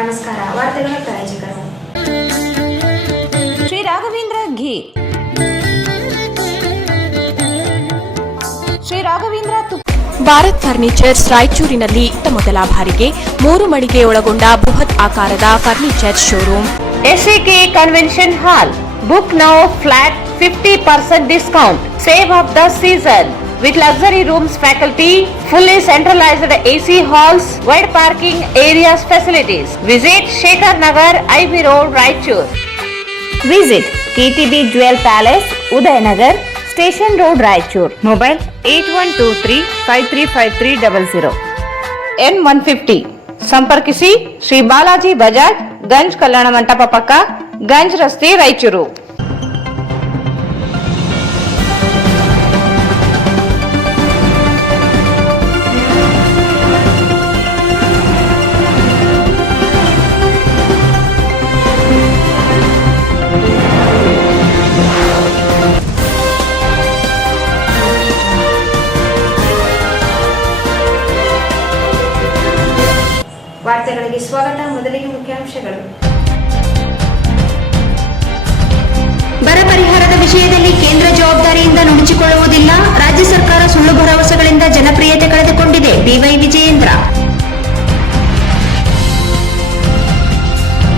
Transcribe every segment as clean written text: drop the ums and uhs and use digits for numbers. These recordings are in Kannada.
ನಮಸ್ಕಾರ. ವಾರ್ತೆಗಳ ಪ್ರಾಯೋಜಕರು ಶ್ರೀ ರಾಘವೇಂದ್ರ ಘೀ. ಶ್ರೀ ರಾಘವೇಂದ್ರ ಭಾರತ್ ಫರ್ನಿಚರ್ಸ್ ರಾಯಚೂರಿನಲ್ಲಿ ಮೊದಲ ಬಾರಿಗೆ 3 ಮಳಿಗೆ ಒಳಗೊಂಡ ಬೃಹತ್ ಆಕಾರದ furniture showroom. SAK convention hall. Book now flat 50% discount. Save of the season. With luxury rooms, faculty, fully centralized AC halls, wide parking areas facilities. Visit Shekhar Nagar, IB Road, Raichur. Visit KTB Jewel Palace, Udayanagar, Station Road, Raichur. Mobile 8123-535300. N150. ಸಂಪರ್ಕಿಸಿ ಶ್ರೀ ಬಾಲಾಜಿ ಬಜಾಜ್, ಗಂಜ್ ಕಲ್ಯಾಣ ಮಂಟಪ ಪಕ್ಕ, ಗಂಜ್ ರಸ್ತೆ, ರಾಯಚೂರು. ವಾರ್ತೆಗಳಿಗೆ ಸ್ವಾಗತ. ಮೊದಲಿಗೆ ಮುಖ್ಯಾಂಶಗಳು. ಬರ ಪರಿಹಾರದ ವಿಷಯದಲ್ಲಿ ಕೇಂದ್ರ ಜವಾಬ್ದಾರಿಯಿಂದ ನುಣುಚಿಕೊಳ್ಳುವುದಿಲ್ಲ. ರಾಜ್ಯ ಸರ್ಕಾರ ಸುಳ್ಳು ಭರವಸೆಗಳಿಂದ ಜನಪ್ರಿಯತೆ ಕಳೆದುಕೊಂಡಿದೆ. ಬಿವೈ ವಿಜಯೇಂದ್ರ.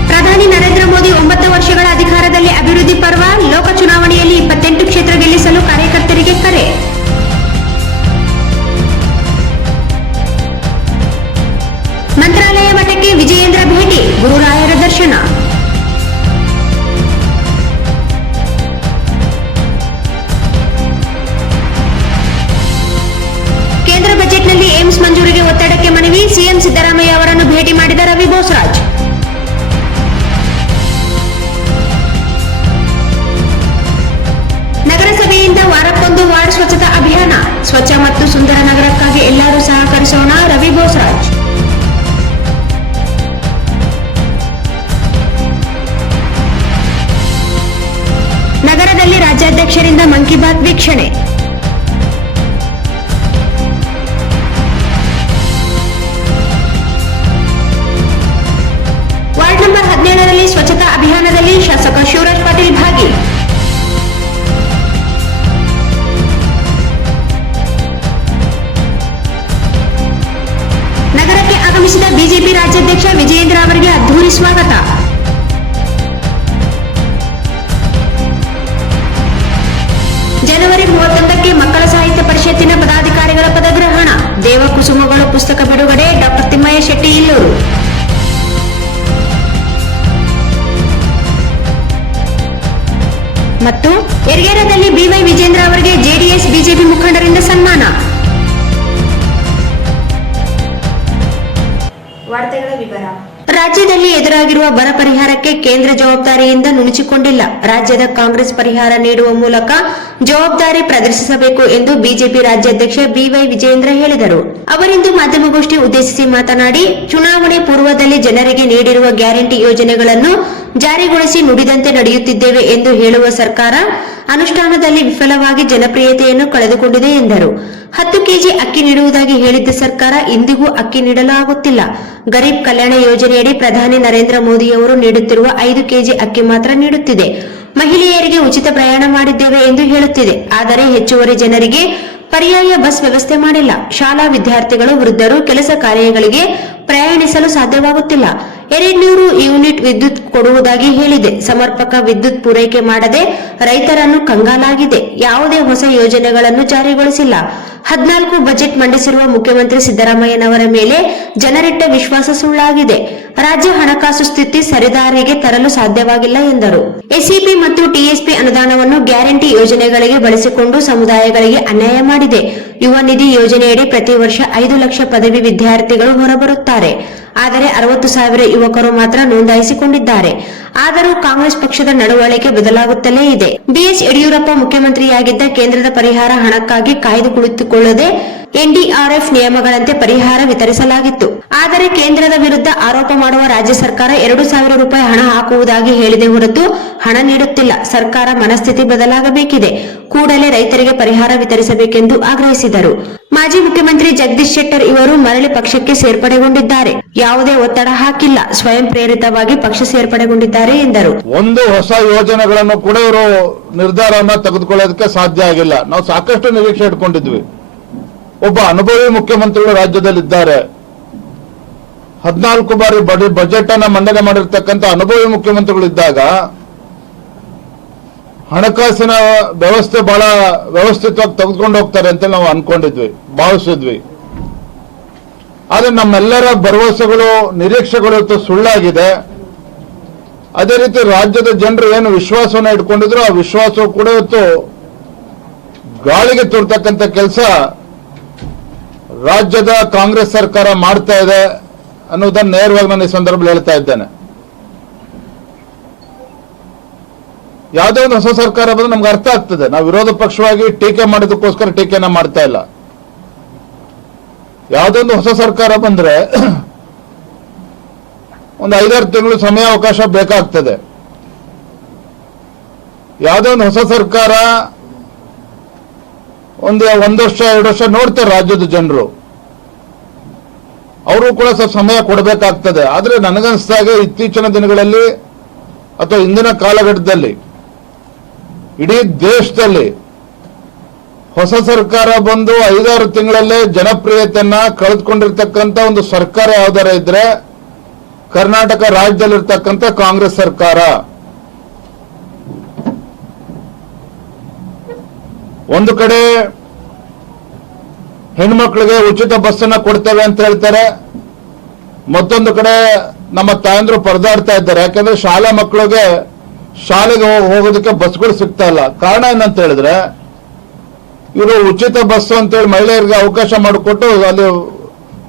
ಪ್ರಧಾನಿ ನರೇಂದ್ರ ಮೋದಿ 9 ವರ್ಷಗಳ ಅಧಿಕಾರದಲ್ಲಿ ಅಭಿವೃದ್ಧಿ ಪರ್ವ. ಲೋಕ ಚುನಾವಣೆಯಲ್ಲಿ 28 ಕ್ಷೇತ್ರ ಗೆಲ್ಲಿಸಲು ಕಾರ್ಯಕರ್ತರಿಗೆ ಕರೆ. ಮಂತ್ರಾಲಯ ಮಠಕ್ಕೆ ವಿಜಯೇಂದ್ರ ಭೇಟಿ. ಗುರುರಾಯರ ದರ್ಶನ. ಕೇಂದ್ರ ಬಜೆಟ್ನಲ್ಲಿ ಏಮ್ಸ್ ಮಂಜೂರಿಗೆ ಒತ್ತಡಕ್ಕೆ ಮನವಿ. ಸಿಎಂ ಸಿದ್ದರಾಮಯ್ಯ ಅವರನ್ನು ಭೇಟಿ ಮಾಡಿದ ರವಿ ಬೋಸರಾಜ್. ನಗರಸಭೆಯಿಂದ ವಾರಕ್ಕೊಂದು ವಾರ್ಡ್ ಸ್ವಚ್ಛತಾ ಅಭಿಯಾನ. ಸ್ವಚ್ಛ ಮತ್ತು ಸುಂದರ ನಗರಕ್ಕಾಗಿ ಎಲ್ಲರೂ ಸಹಕರಿಸೋಣ. ರವಿ ಬೋಸರಾಜ್. ನಗರದಲ್ಲಿ ರಾಜ್ಯಾಧ್ಯಕ್ಷರಿಂದ ಮನ್ ಕಿ ಬಾತ್ ವೀಕ್ಷಣೆ. ವಾರ್ಡ್ ನಂಬರ್ 17ರಲ್ಲಿ ಸ್ವಚ್ಛತಾ ಅಭಿಯಾನದಲ್ಲಿ ಶಾಸಕ ಶಿವರಾಜ್ ಪಾಟೀಲ್ ಭಾಗಿ. ನಗರಕ್ಕೆ ಆಗಮಿಸಿದ ಬಿಜೆಪಿ ರಾಜ್ಯಾಧ್ಯಕ್ಷ ವಿಜಯೇಂದ್ರ ಅವರಿಗೆ ಅದ್ಧೂರಿ ಸ್ವಾಗತ. ಜನವರಿ 31ಕ್ಕೆ ಮಕ್ಕಳ ಸಾಹಿತ್ಯ ಪರಿಷತ್ತಿನ ಪದಾಧಿಕಾರಿಗಳ ಪದಗ್ರಹಣ. ದೇವಕುಸುಮಗಳು ಪುಸ್ತಕ ಬಿಡುಗಡೆ. ಡಾ ತಿಮ್ಮಯ್ಯ ಶೆಟ್ಟಿ, ಇಲ್ಲೂರು. ಮತ್ತು ಯರಗೇರದಲ್ಲಿ ಬಿವೈ ವಿಜೇಂದ್ರ ಅವರಿಗೆ ಜೆಡಿಎಸ್ ಬಿಜೆಪಿ ಮುಖಂಡರಿಂದ ಸನ್ಮಾನ. ವಾರ್ತೆಗಳ ವಿವರ. ರಾಜ್ಯದಲ್ಲಿ ಎದುರಾಗಿರುವ ಬರ ಪರಿಹಾರಕ್ಕೆ ಕೇಂದ್ರ ಜವಾಬ್ದಾರಿಯಿಂದ ನುಣುಚಿಕೊಂಡಿಲ್ಲ. ರಾಜ್ಯದ ಕಾಂಗ್ರೆಸ್ ಪರಿಹಾರ ನೀಡುವ ಮೂಲಕ ಜವಾಬ್ದಾರಿ ಪ್ರದರ್ಶಿಸಬೇಕು ಎಂದು ಬಿಜೆಪಿ ರಾಜ್ಯಾಧ್ಯಕ್ಷ ಬಿವೈ ವಿಜಯೇಂದ್ರ ಹೇಳಿದರು. ಅವರಿಂದು ಮಾಧ್ಯಮಗೋಷ್ಠಿ ಉದ್ದೇಶಿಸಿ ಮಾತನಾಡಿ, ಚುನಾವಣೆ ಪೂರ್ವದಲ್ಲಿ ಜನರಿಗೆ ನೀಡಿರುವ ಗ್ಯಾರಂಟಿ ಯೋಜನೆಗಳನ್ನು ಜಾರಿಗೊಳಿಸಿ ನುಡಿದಂತೆ ನಡೆಯುತ್ತಿದ್ದೇವೆ ಎಂದು ಹೇಳುವ ಸರ್ಕಾರ ಅನುಷ್ಠಾನದಲ್ಲಿ ವಿಫಲವಾಗಿ ಜನಪ್ರಿಯತೆಯನ್ನು ಕಳೆದುಕೊಂಡಿದೆ ಎಂದರು. 10 ಕೆಜಿ ಅಕ್ಕಿ ನೀಡುವುದಾಗಿ ಹೇಳಿದ್ದ ಸರ್ಕಾರ ಇಂದಿಗೂ ಅಕ್ಕಿ ನೀಡಲು ಆಗುತ್ತಿಲ್ಲ. ಗರೀಬ್ ಕಲ್ಯಾಣ ಯೋಜನೆಯಡಿ ಪ್ರಧಾನಿ ನರೇಂದ್ರ ಮೋದಿಯವರು ನೀಡುತ್ತಿರುವ 5 ಕೆಜಿ ಅಕ್ಕಿ ಮಾತ್ರ ನೀಡುತ್ತಿದೆ. ಮಹಿಳೆಯರಿಗೆ ಉಚಿತ ಪ್ರಯಾಣ ಮಾಡಿದ್ದೇವೆ ಎಂದು ಹೇಳುತ್ತಿದೆ. ಆದರೆ ಹೆಚ್ಚುವರಿ ಜನರಿಗೆ ಪರ್ಯಾಯ ಬಸ್ ವ್ಯವಸ್ಥೆ ಮಾಡಿಲ್ಲ. ಶಾಲಾ ವಿದ್ಯಾರ್ಥಿಗಳು, ವೃದ್ಧರು ಕೆಲಸ ಕಾರ್ಯಗಳಿಗೆ ಪ್ರಯಾಣಿಸಲು ಸಾಧ್ಯವಾಗುತ್ತಿಲ್ಲ. 200 ಯೂನಿಟ್ ವಿದ್ಯುತ್ ಕೊಡುವುದಾಗಿ ಹೇಳಿದೆ. ಸಮರ್ಪಕ ವಿದ್ಯುತ್ ಪೂರೈಕೆ ಮಾಡದೆ ರೈತರನ್ನು ಕಂಗಾಲಾಗಿದೆ. ಯಾವುದೇ ಹೊಸ ಯೋಜನೆಗಳನ್ನು ಜಾರಿಗೊಳಿಸಿಲ್ಲ. 14 ಬಜೆಟ್ ಮಂಡಿಸಿರುವ ಮುಖ್ಯಮಂತ್ರಿ ಸಿದ್ದರಾಮಯ್ಯನವರ ಮೇಲೆ ಜನರಿಟ್ಟ ವಿಶ್ವಾಸ ಸುಳ್ಳಾಗಿದೆ. ರಾಜ್ಯ ಹಣಕಾಸು ಸ್ಥಿತಿ ಸರಿದಾರಿಗೆ ತರಲು ಸಾಧ್ಯವಾಗಿಲ್ಲ ಎಂದರು. ಎಸ್ಸಿಪಿ ಮತ್ತು ಟಿಎಸ್ಪಿ ಅನುದಾನವನ್ನು ಗ್ಯಾರಂಟಿ ಯೋಜನೆಗಳಿಗೆ ಬಳಸಿಕೊಂಡು ಸಮುದಾಯಗಳಿಗೆ ಅನ್ಯಾಯ ಮಾಡಿದೆ. ಯುವ ನಿಧಿ ಯೋಜನೆಯಡಿ ಪ್ರತಿ ವರ್ಷ 5 ಲಕ್ಷ ಪದವಿ ವಿದ್ಯಾರ್ಥಿಗಳು ಹೊರಬರುತ್ತಾರೆ. ಆದರೆ 60,000 ಯುವಕರು ಮಾತ್ರ ನೋಂದಾಯಿಸಿಕೊಂಡಿದ್ದಾರೆ. ಆದರೂ ಕಾಂಗ್ರೆಸ್ ಪಕ್ಷದ ನಡವಳಿಕೆ ಬದಲಾಗುತ್ತಲೇ ಇದೆ. ಬಿಎಸ್ ಯಡಿಯೂರಪ್ಪ ಮುಖ್ಯಮಂತ್ರಿಯಾಗಿದ್ದ ಕೇಂದ್ರದ ಪರಿಹಾರ ಹಣಕ್ಕಾಗಿ ಕಾಯ್ದು ಕುಳಿತುಕೊಳ್ಳದೆ ಎನ್ಡಿಆರ್ಎಫ್ ನಿಯಮಗಳಂತೆ ಪರಿಹಾರ ವಿತರಿಸಲಾಗಿತ್ತು. ಆದರೆ ಕೇಂದ್ರದ ವಿರುದ್ಧ ಆರೋಪ ಮಾಡುವ ರಾಜ್ಯ ಸರ್ಕಾರ 2,000 ರೂಪಾಯಿ ಹಣ ಹಾಕುವುದಾಗಿ ಹೇಳಿದೆ ಹೊರತು ಹಣ ನೀಡುತ್ತಿಲ್ಲ. ಸರ್ಕಾರ ಮನಸ್ಥಿತಿ ಬದಲಾಗಬೇಕಿದೆ. ಕೂಡಲೇ ರೈತರಿಗೆ ಪರಿಹಾರ ವಿತರಿಸಬೇಕೆಂದು ಆಗ್ರಹಿಸಿದರು. ಮಾಜಿ ಮುಖ್ಯಮಂತ್ರಿ ಜಗದೀಶ್ ಶೆಟ್ಟರ್ ಇವರು ಮರಳಿ ಪಕ್ಷಕ್ಕೆ ಸೇರ್ಪಡೆಗೊಂಡಿದ್ದಾರೆ. ಯಾವುದೇ ಒತ್ತಡ ಹಾಕಿಲ್ಲ, ಸ್ವಯಂ ಪ್ರೇರಿತವಾಗಿ ಪಕ್ಷ ಸೇರ್ಪಡೆಗೊಂಡಿದ್ದಾರೆ ಎಂದರು. ಒಂದು ಹೊಸ ಯೋಜನೆಗಳನ್ನು ಕೂಡ ಇವರು ನಿರ್ಧಾರವನ್ನ ತೆಗೆದುಕೊಳ್ಳೋದಕ್ಕೆ ಸಾಧ್ಯ ಆಗಿಲ್ಲ. ನಾವು ಸಾಕಷ್ಟು ನಿರೀಕ್ಷೆ ಇಟ್ಕೊಂಡಿದ್ವಿ. ಒಬ್ಬ ಅನುಭವಿ ಮುಖ್ಯಮಂತ್ರಿಗಳು ರಾಜ್ಯದಲ್ಲಿದ್ದಾರೆ. 14 ಬಾರಿ ಬಜೆಟ್ ಅನ್ನ ಮಂಡನೆ ಮಾಡಿರ್ತಕ್ಕಂಥ ಅನುಭವಿ ಮುಖ್ಯಮಂತ್ರಿಗಳಿದ್ದಾಗ ಹಣಕಾಸಿನ ವ್ಯವಸ್ಥೆ ಬಹಳ ವ್ಯವಸ್ಥಿತವಾಗಿ ತೆಗೆದುಕೊಂಡು ಹೋಗ್ತಾರೆ ಅಂತ ನಾವು ಅನ್ಕೊಂಡಿದ್ವಿ, ಭಾವಿಸಿದ್ವಿ. ಆದ್ರೆ ನಮ್ಮೆಲ್ಲರ ಭರವಸೆಗಳು, ನಿರೀಕ್ಷೆಗಳು ಇವತ್ತು ಸುಳ್ಳಾಗಿದೆ. ಅದೇ ರೀತಿ ರಾಜ್ಯದ ಜನರು ಏನು ವಿಶ್ವಾಸವನ್ನ ಇಟ್ಕೊಂಡಿದ್ರು ಆ ವಿಶ್ವಾಸವು ಕೂಡ ಇವತ್ತು ಗಾಳಿಗೆ ತೂರ್ತಕ್ಕಂಥ ಕೆಲಸ ರಾಜ್ಯದ ಕಾಂಗ್ರೆಸ್ ಸರ್ಕಾರ ಮಾಡ್ತಾ ಇದೆ ಅನ್ನೋದನ್ನ ನೇರವಾಗಿ ನಾನು ಈ ಸಂದರ್ಭದಲ್ಲಿ ಹೇಳ್ತಾ ಇದ್ದೇನೆ. ಯಾವುದೇ ಒಂದು ಹೊಸ ಸರ್ಕಾರ ಬಂದ್ರೆ ನಮ್ಗೆ ಅರ್ಥ ಆಗ್ತದೆ. ನಾವು ವಿರೋಧ ಪಕ್ಷವಾಗಿ ಟೀಕೆ ಮಾಡೋದಕ್ಕೋಸ್ಕರ ಟೀಕೆನ ಮಾಡ್ತಾ ಇಲ್ಲ. ಯಾವುದೇ ಒಂದು ಹೊಸ ಸರ್ಕಾರ ಬಂದ್ರೆ ಒಂದು 5-6 ತಿಂಗಳು ಸಮಯಾವಕಾಶ ಬೇಕಾಗ್ತದೆ. ಯಾವುದೇ ಒಂದು ಹೊಸ ಸರ್ಕಾರ ಒಂದು 1 ವರ್ಷ 2 ವರ್ಷ ನೋಡ್ತಾರೆ ರಾಜ್ಯದ ಜನರು. ಅವರು ಕೂಡ ಸ್ವಲ್ಪ ಸಮಯ ಕೊಡಬೇಕಾಗ್ತದೆ. ಆದ್ರೆ ನನಗನ್ಸ್ದಾಗೆ ಇತ್ತೀಚಿನ ದಿನಗಳಲ್ಲಿ ಅಥವಾ ಇಂದಿನ ಕಾಲಘಟ್ಟದಲ್ಲಿ ಇಡೀ ದೇಶದಲ್ಲಿ ಹೊಸ ಸರ್ಕಾರ ಬಂದು 5-6 ತಿಂಗಳಲ್ಲೇ ಜನಪ್ರಿಯತೆಯನ್ನ ಕಳೆದುಕೊಂಡಿರ್ತಕ್ಕಂಥ ಒಂದು ಸರ್ಕಾರ ಯಾವ್ದಾರ ಇದ್ರೆ ಕರ್ನಾಟಕ ರಾಜ್ಯದಲ್ಲಿರ್ತಕ್ಕಂಥ ಕಾಂಗ್ರೆಸ್ ಸರ್ಕಾರ. ಒಂದು ಕಡೆ ಹೆಣ್ಮಕ್ಳಿಗೆ ಉಚಿತ ಬಸ್ ಅನ್ನ ಕೊಡ್ತೇವೆ ಅಂತ ಹೇಳ್ತಾರೆ, ಮತ್ತೊಂದು ಕಡೆ ನಮ್ಮ ತಾಯಂದ್ರು ಪರದಾಡ್ತಾ ಇದ್ದಾರೆ. ಯಾಕಂದ್ರೆ ಶಾಲಾ ಮಕ್ಕಳಿಗೆ ಶಾಲೆಗೆ ಹೋಗೋದಕ್ಕೆ ಬಸ್ಗಳು ಸಿಗ್ತಾ ಇಲ್ಲ. ಕಾರಣ ಏನಂತ ಹೇಳಿದ್ರೆ ಇವರು ಉಚಿತ ಬಸ್ ಅಂತೇಳಿ ಮಹಿಳೆಯರಿಗೆ ಅವಕಾಶ ಮಾಡಿಕೊಟ್ಟು ಅಲ್ಲಿ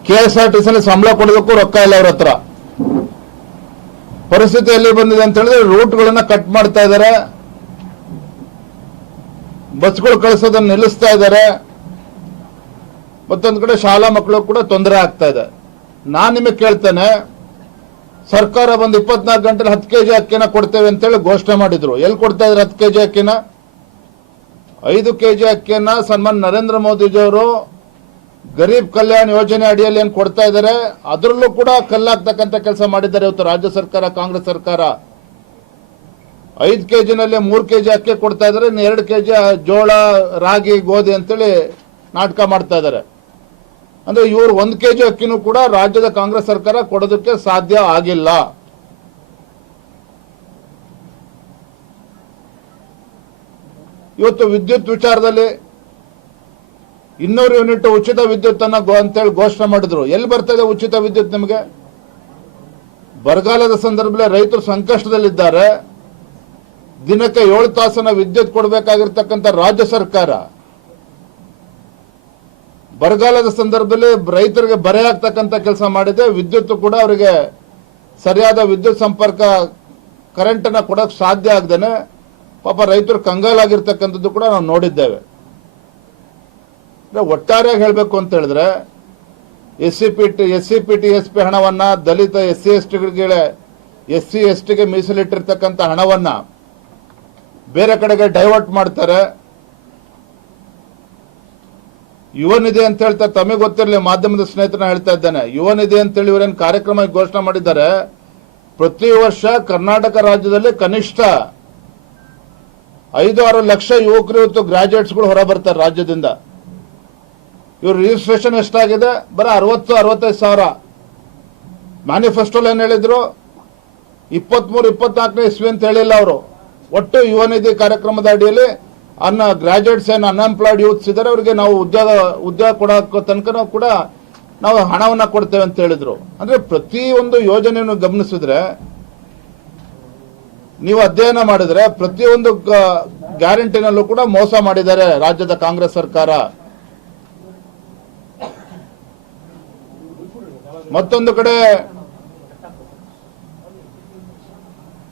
KSRTC ಸಂಬಳ ಕೊಡೋದಕ್ಕೂ ರೊಕ್ಕ ಇಲ್ಲ ಅವ್ರ ಹತ್ರ. ಪರಿಸ್ಥಿತಿ ಎಲ್ಲಿ ಬಂದಿದೆ ಅಂತ ಹೇಳಿದ್ರೆ ರೂಟ್ಗಳನ್ನ ಕಟ್ ಮಾಡ್ತಾ ಇದ್ದಾರೆ, ಬಸ್ಗಳು ಕಳಿಸೋದನ್ನ ನಿಲ್ಲಿಸ್ತಾ ಇದ್ದಾರೆ. ಮತ್ತೊಂದು ಕಡೆ ಶಾಲಾ ಮಕ್ಕಳು ಕೂಡ ತೊಂದರೆ ಆಗ್ತಾ ಇದೆ. ನಾನ್ ನಿಮಗೆ ಕೇಳ್ತೇನೆ, ಸರ್ಕಾರ ಬಂದು 24 ಗಂಟೆ 10 kg ಅಕ್ಕಿನ ಕೊಡ್ತೇವೆ ಅಂತೇಳಿ ಘೋಷಣೆ ಮಾಡಿದ್ರು. ಎಲ್ಲಿ ಕೊಡ್ತಾ ಇದ್ರೆ 10 kg ಅಕ್ಕಿನ? 5 kg ಅಕ್ಕಿಯನ್ನ ಸನ್ಮಾನ್ ನರೇಂದ್ರ ಮೋದಿಜಿಯವರು ಗರೀಬ್ ಕಲ್ಯಾಣ ಯೋಜನೆ ಅಡಿಯಲ್ಲಿ ಏನ್ ಕೊಡ್ತಾ ಇದ್ದಾರೆ ಅದರಲ್ಲೂ ಕೂಡ ಕಲ್ಲಾಗ್ತಕ್ಕಂಥ ಕೆಲಸ ಮಾಡಿದ್ದಾರೆ ಇವತ್ತು ರಾಜ್ಯ ಸರ್ಕಾರ, ಕಾಂಗ್ರೆಸ್ ಸರ್ಕಾರ. 5 kg ನಲ್ಲಿ 3 kg ಅಕ್ಕಿ ಕೊಡ್ತಾ ಇದ್ದಾರೆ, 2 kg ಜೋಳ, ರಾಗಿ, ಗೋಧಿ ಅಂತೇಳಿ ನಾಟಕ ಮಾಡ್ತಾ ಇದ್ದಾರೆ. ಅಂದ್ರೆ ಇವರು 1 kg ಅಕ್ಕಿನೂ ಕೂಡ ರಾಜ್ಯದ ಕಾಂಗ್ರೆಸ್ ಸರ್ಕಾರ ಕೊಡೋದಕ್ಕೆ ಸಾಧ್ಯ ಆಗಿಲ್ಲ. ಇವತ್ತು ವಿದ್ಯುತ್ ವಿಚಾರದಲ್ಲಿ 200 ಯೂನಿಟ್ ಉಚಿತ ವಿದ್ಯುತ್ ಅನ್ನ ಅಂತೇಳಿ ಘೋಷಣೆ ಮಾಡಿದ್ರು. ಎಲ್ಲಿ ಬರ್ತದೆ ಉಚಿತ ವಿದ್ಯುತ್ ನಿಮಗೆ? ಬರಗಾಲದ ಸಂದರ್ಭದಲ್ಲಿ ರೈತರು ಸಂಕಷ್ಟದಲ್ಲಿದ್ದಾರೆ. ದಿನಕ್ಕೆ 7 ತಾಸನ ವಿದ್ಯುತ್ ಕೊಡಬೇಕಾಗಿರ್ತಕ್ಕಂಥ ರಾಜ್ಯ ಸರ್ಕಾರ ಬರಗಾಲದ ಸಂದರ್ಭದಲ್ಲಿ ರೈತರಿಗೆ ಬರೆ ಆಗ್ತಕ್ಕಂಥ ಕೆಲಸ ಮಾಡಿದೆ. ವಿದ್ಯುತ್ ಕೂಡ ಅವರಿಗೆ ಸರಿಯಾದ ವಿದ್ಯುತ್ ಸಂಪರ್ಕ ಕರೆಂಟ್ ಅನ್ನ ಕೊಡೋಕೆ ಸಾಧ್ಯ ಆಗದೇನೆ ಪಾಪ ರೈತರು ಕಂಗಾಲಾಗಿರ್ತಕ್ಕಂಥದ್ದು ಕೂಡ ನಾವು ನೋಡಿದ್ದೇವೆ. ಒಟ್ಟಾರೆಯಾಗಿ ಹೇಳಬೇಕು ಅಂತ ಹೇಳಿದ್ರೆ SCPTSP ಹಣವನ್ನ ದಲಿತ SC STಗೆ ಮೀಸಲಿಟ್ಟಿರ್ತಕ್ಕಂಥ ಹಣವನ್ನ ಬೇರೆ ಕಡೆಗೆ ಡೈವರ್ಟ್ ಮಾಡ್ತಾರೆ. ಯುವ ನಿಧಿ ಅಂತ ಹೇಳ್ತಾರೆ, ತಮಗೆ ಗೊತ್ತಿರಲಿ, ಮಾಧ್ಯಮದ ಸ್ನೇಹಿತರನ್ನ ಹೇಳ್ತಾ ಇದ್ದೇನೆ. ಯುವ ನಿಧಿ ಅಂತೇಳಿ ಇವರೇನು ಕಾರ್ಯಕ್ರಮ ಘೋಷಣೆ ಮಾಡಿದ್ದಾರೆ. ಪ್ರತಿ ವರ್ಷ ಕರ್ನಾಟಕ ರಾಜ್ಯದಲ್ಲಿ ಕನಿಷ್ಠ 5-6 ಲಕ್ಷ ಯುವಕರು ಇವತ್ತು ಗ್ರಾಜುಯೇಟ್ಸ್ಗಳು ಹೊರ ಬರ್ತಾರೆ ರಾಜ್ಯದಿಂದ. ಇವ್ರ ರಿಜಿಸ್ಟ್ರೇಷನ್ ಎಷ್ಟಾಗಿದೆ? ಬರೀ 60-65 ಸಾವಿರ. ಮ್ಯಾನಿಫೆಸ್ಟೋಲ್ ಏನ್ ಹೇಳಿದ್ರು? 23-24 ಇಸ್ವಿ ಅಂತ ಹೇಳಿಲ್ಲ ಅವರು. ಒಟ್ಟು ಯುವ ನಿಧಿ ಕಾರ್ಯಕ್ರಮದ ಅಡಿಯಲ್ಲಿ ಗ್ರಾಜುಯೇಟ್ಸ್ ಏನು ಅನ್ಎಂಪ್ಲಾಯ್ಡ್ ಯೂತ್ಸ್ ಇದ್ದಾರೆ ಅವರಿಗೆ ನಾವು ಉದ್ಯೋಗ ಕೊಡೋ ತನಕ ಕೂಡ ನಾವು ಹಣವನ್ನ ಕೊಡ್ತೇವೆ ಅಂತ ಹೇಳಿದ್ರು. ಅಂದ್ರೆ ಪ್ರತಿಯೊಂದು ಯೋಜನೆಯನ್ನು ಗಮನಿಸಿದ್ರೆ, ನೀವು ಅಧ್ಯಯನ ಮಾಡಿದ್ರೆ ಪ್ರತಿಯೊಂದು ಗ್ಯಾರಂಟಿನಲ್ಲೂ ಕೂಡ ಮೋಸ ಮಾಡಿದ್ದಾರೆ ರಾಜ್ಯದ ಕಾಂಗ್ರೆಸ್ ಸರ್ಕಾರ. ಮತ್ತೊಂದು ಕಡೆ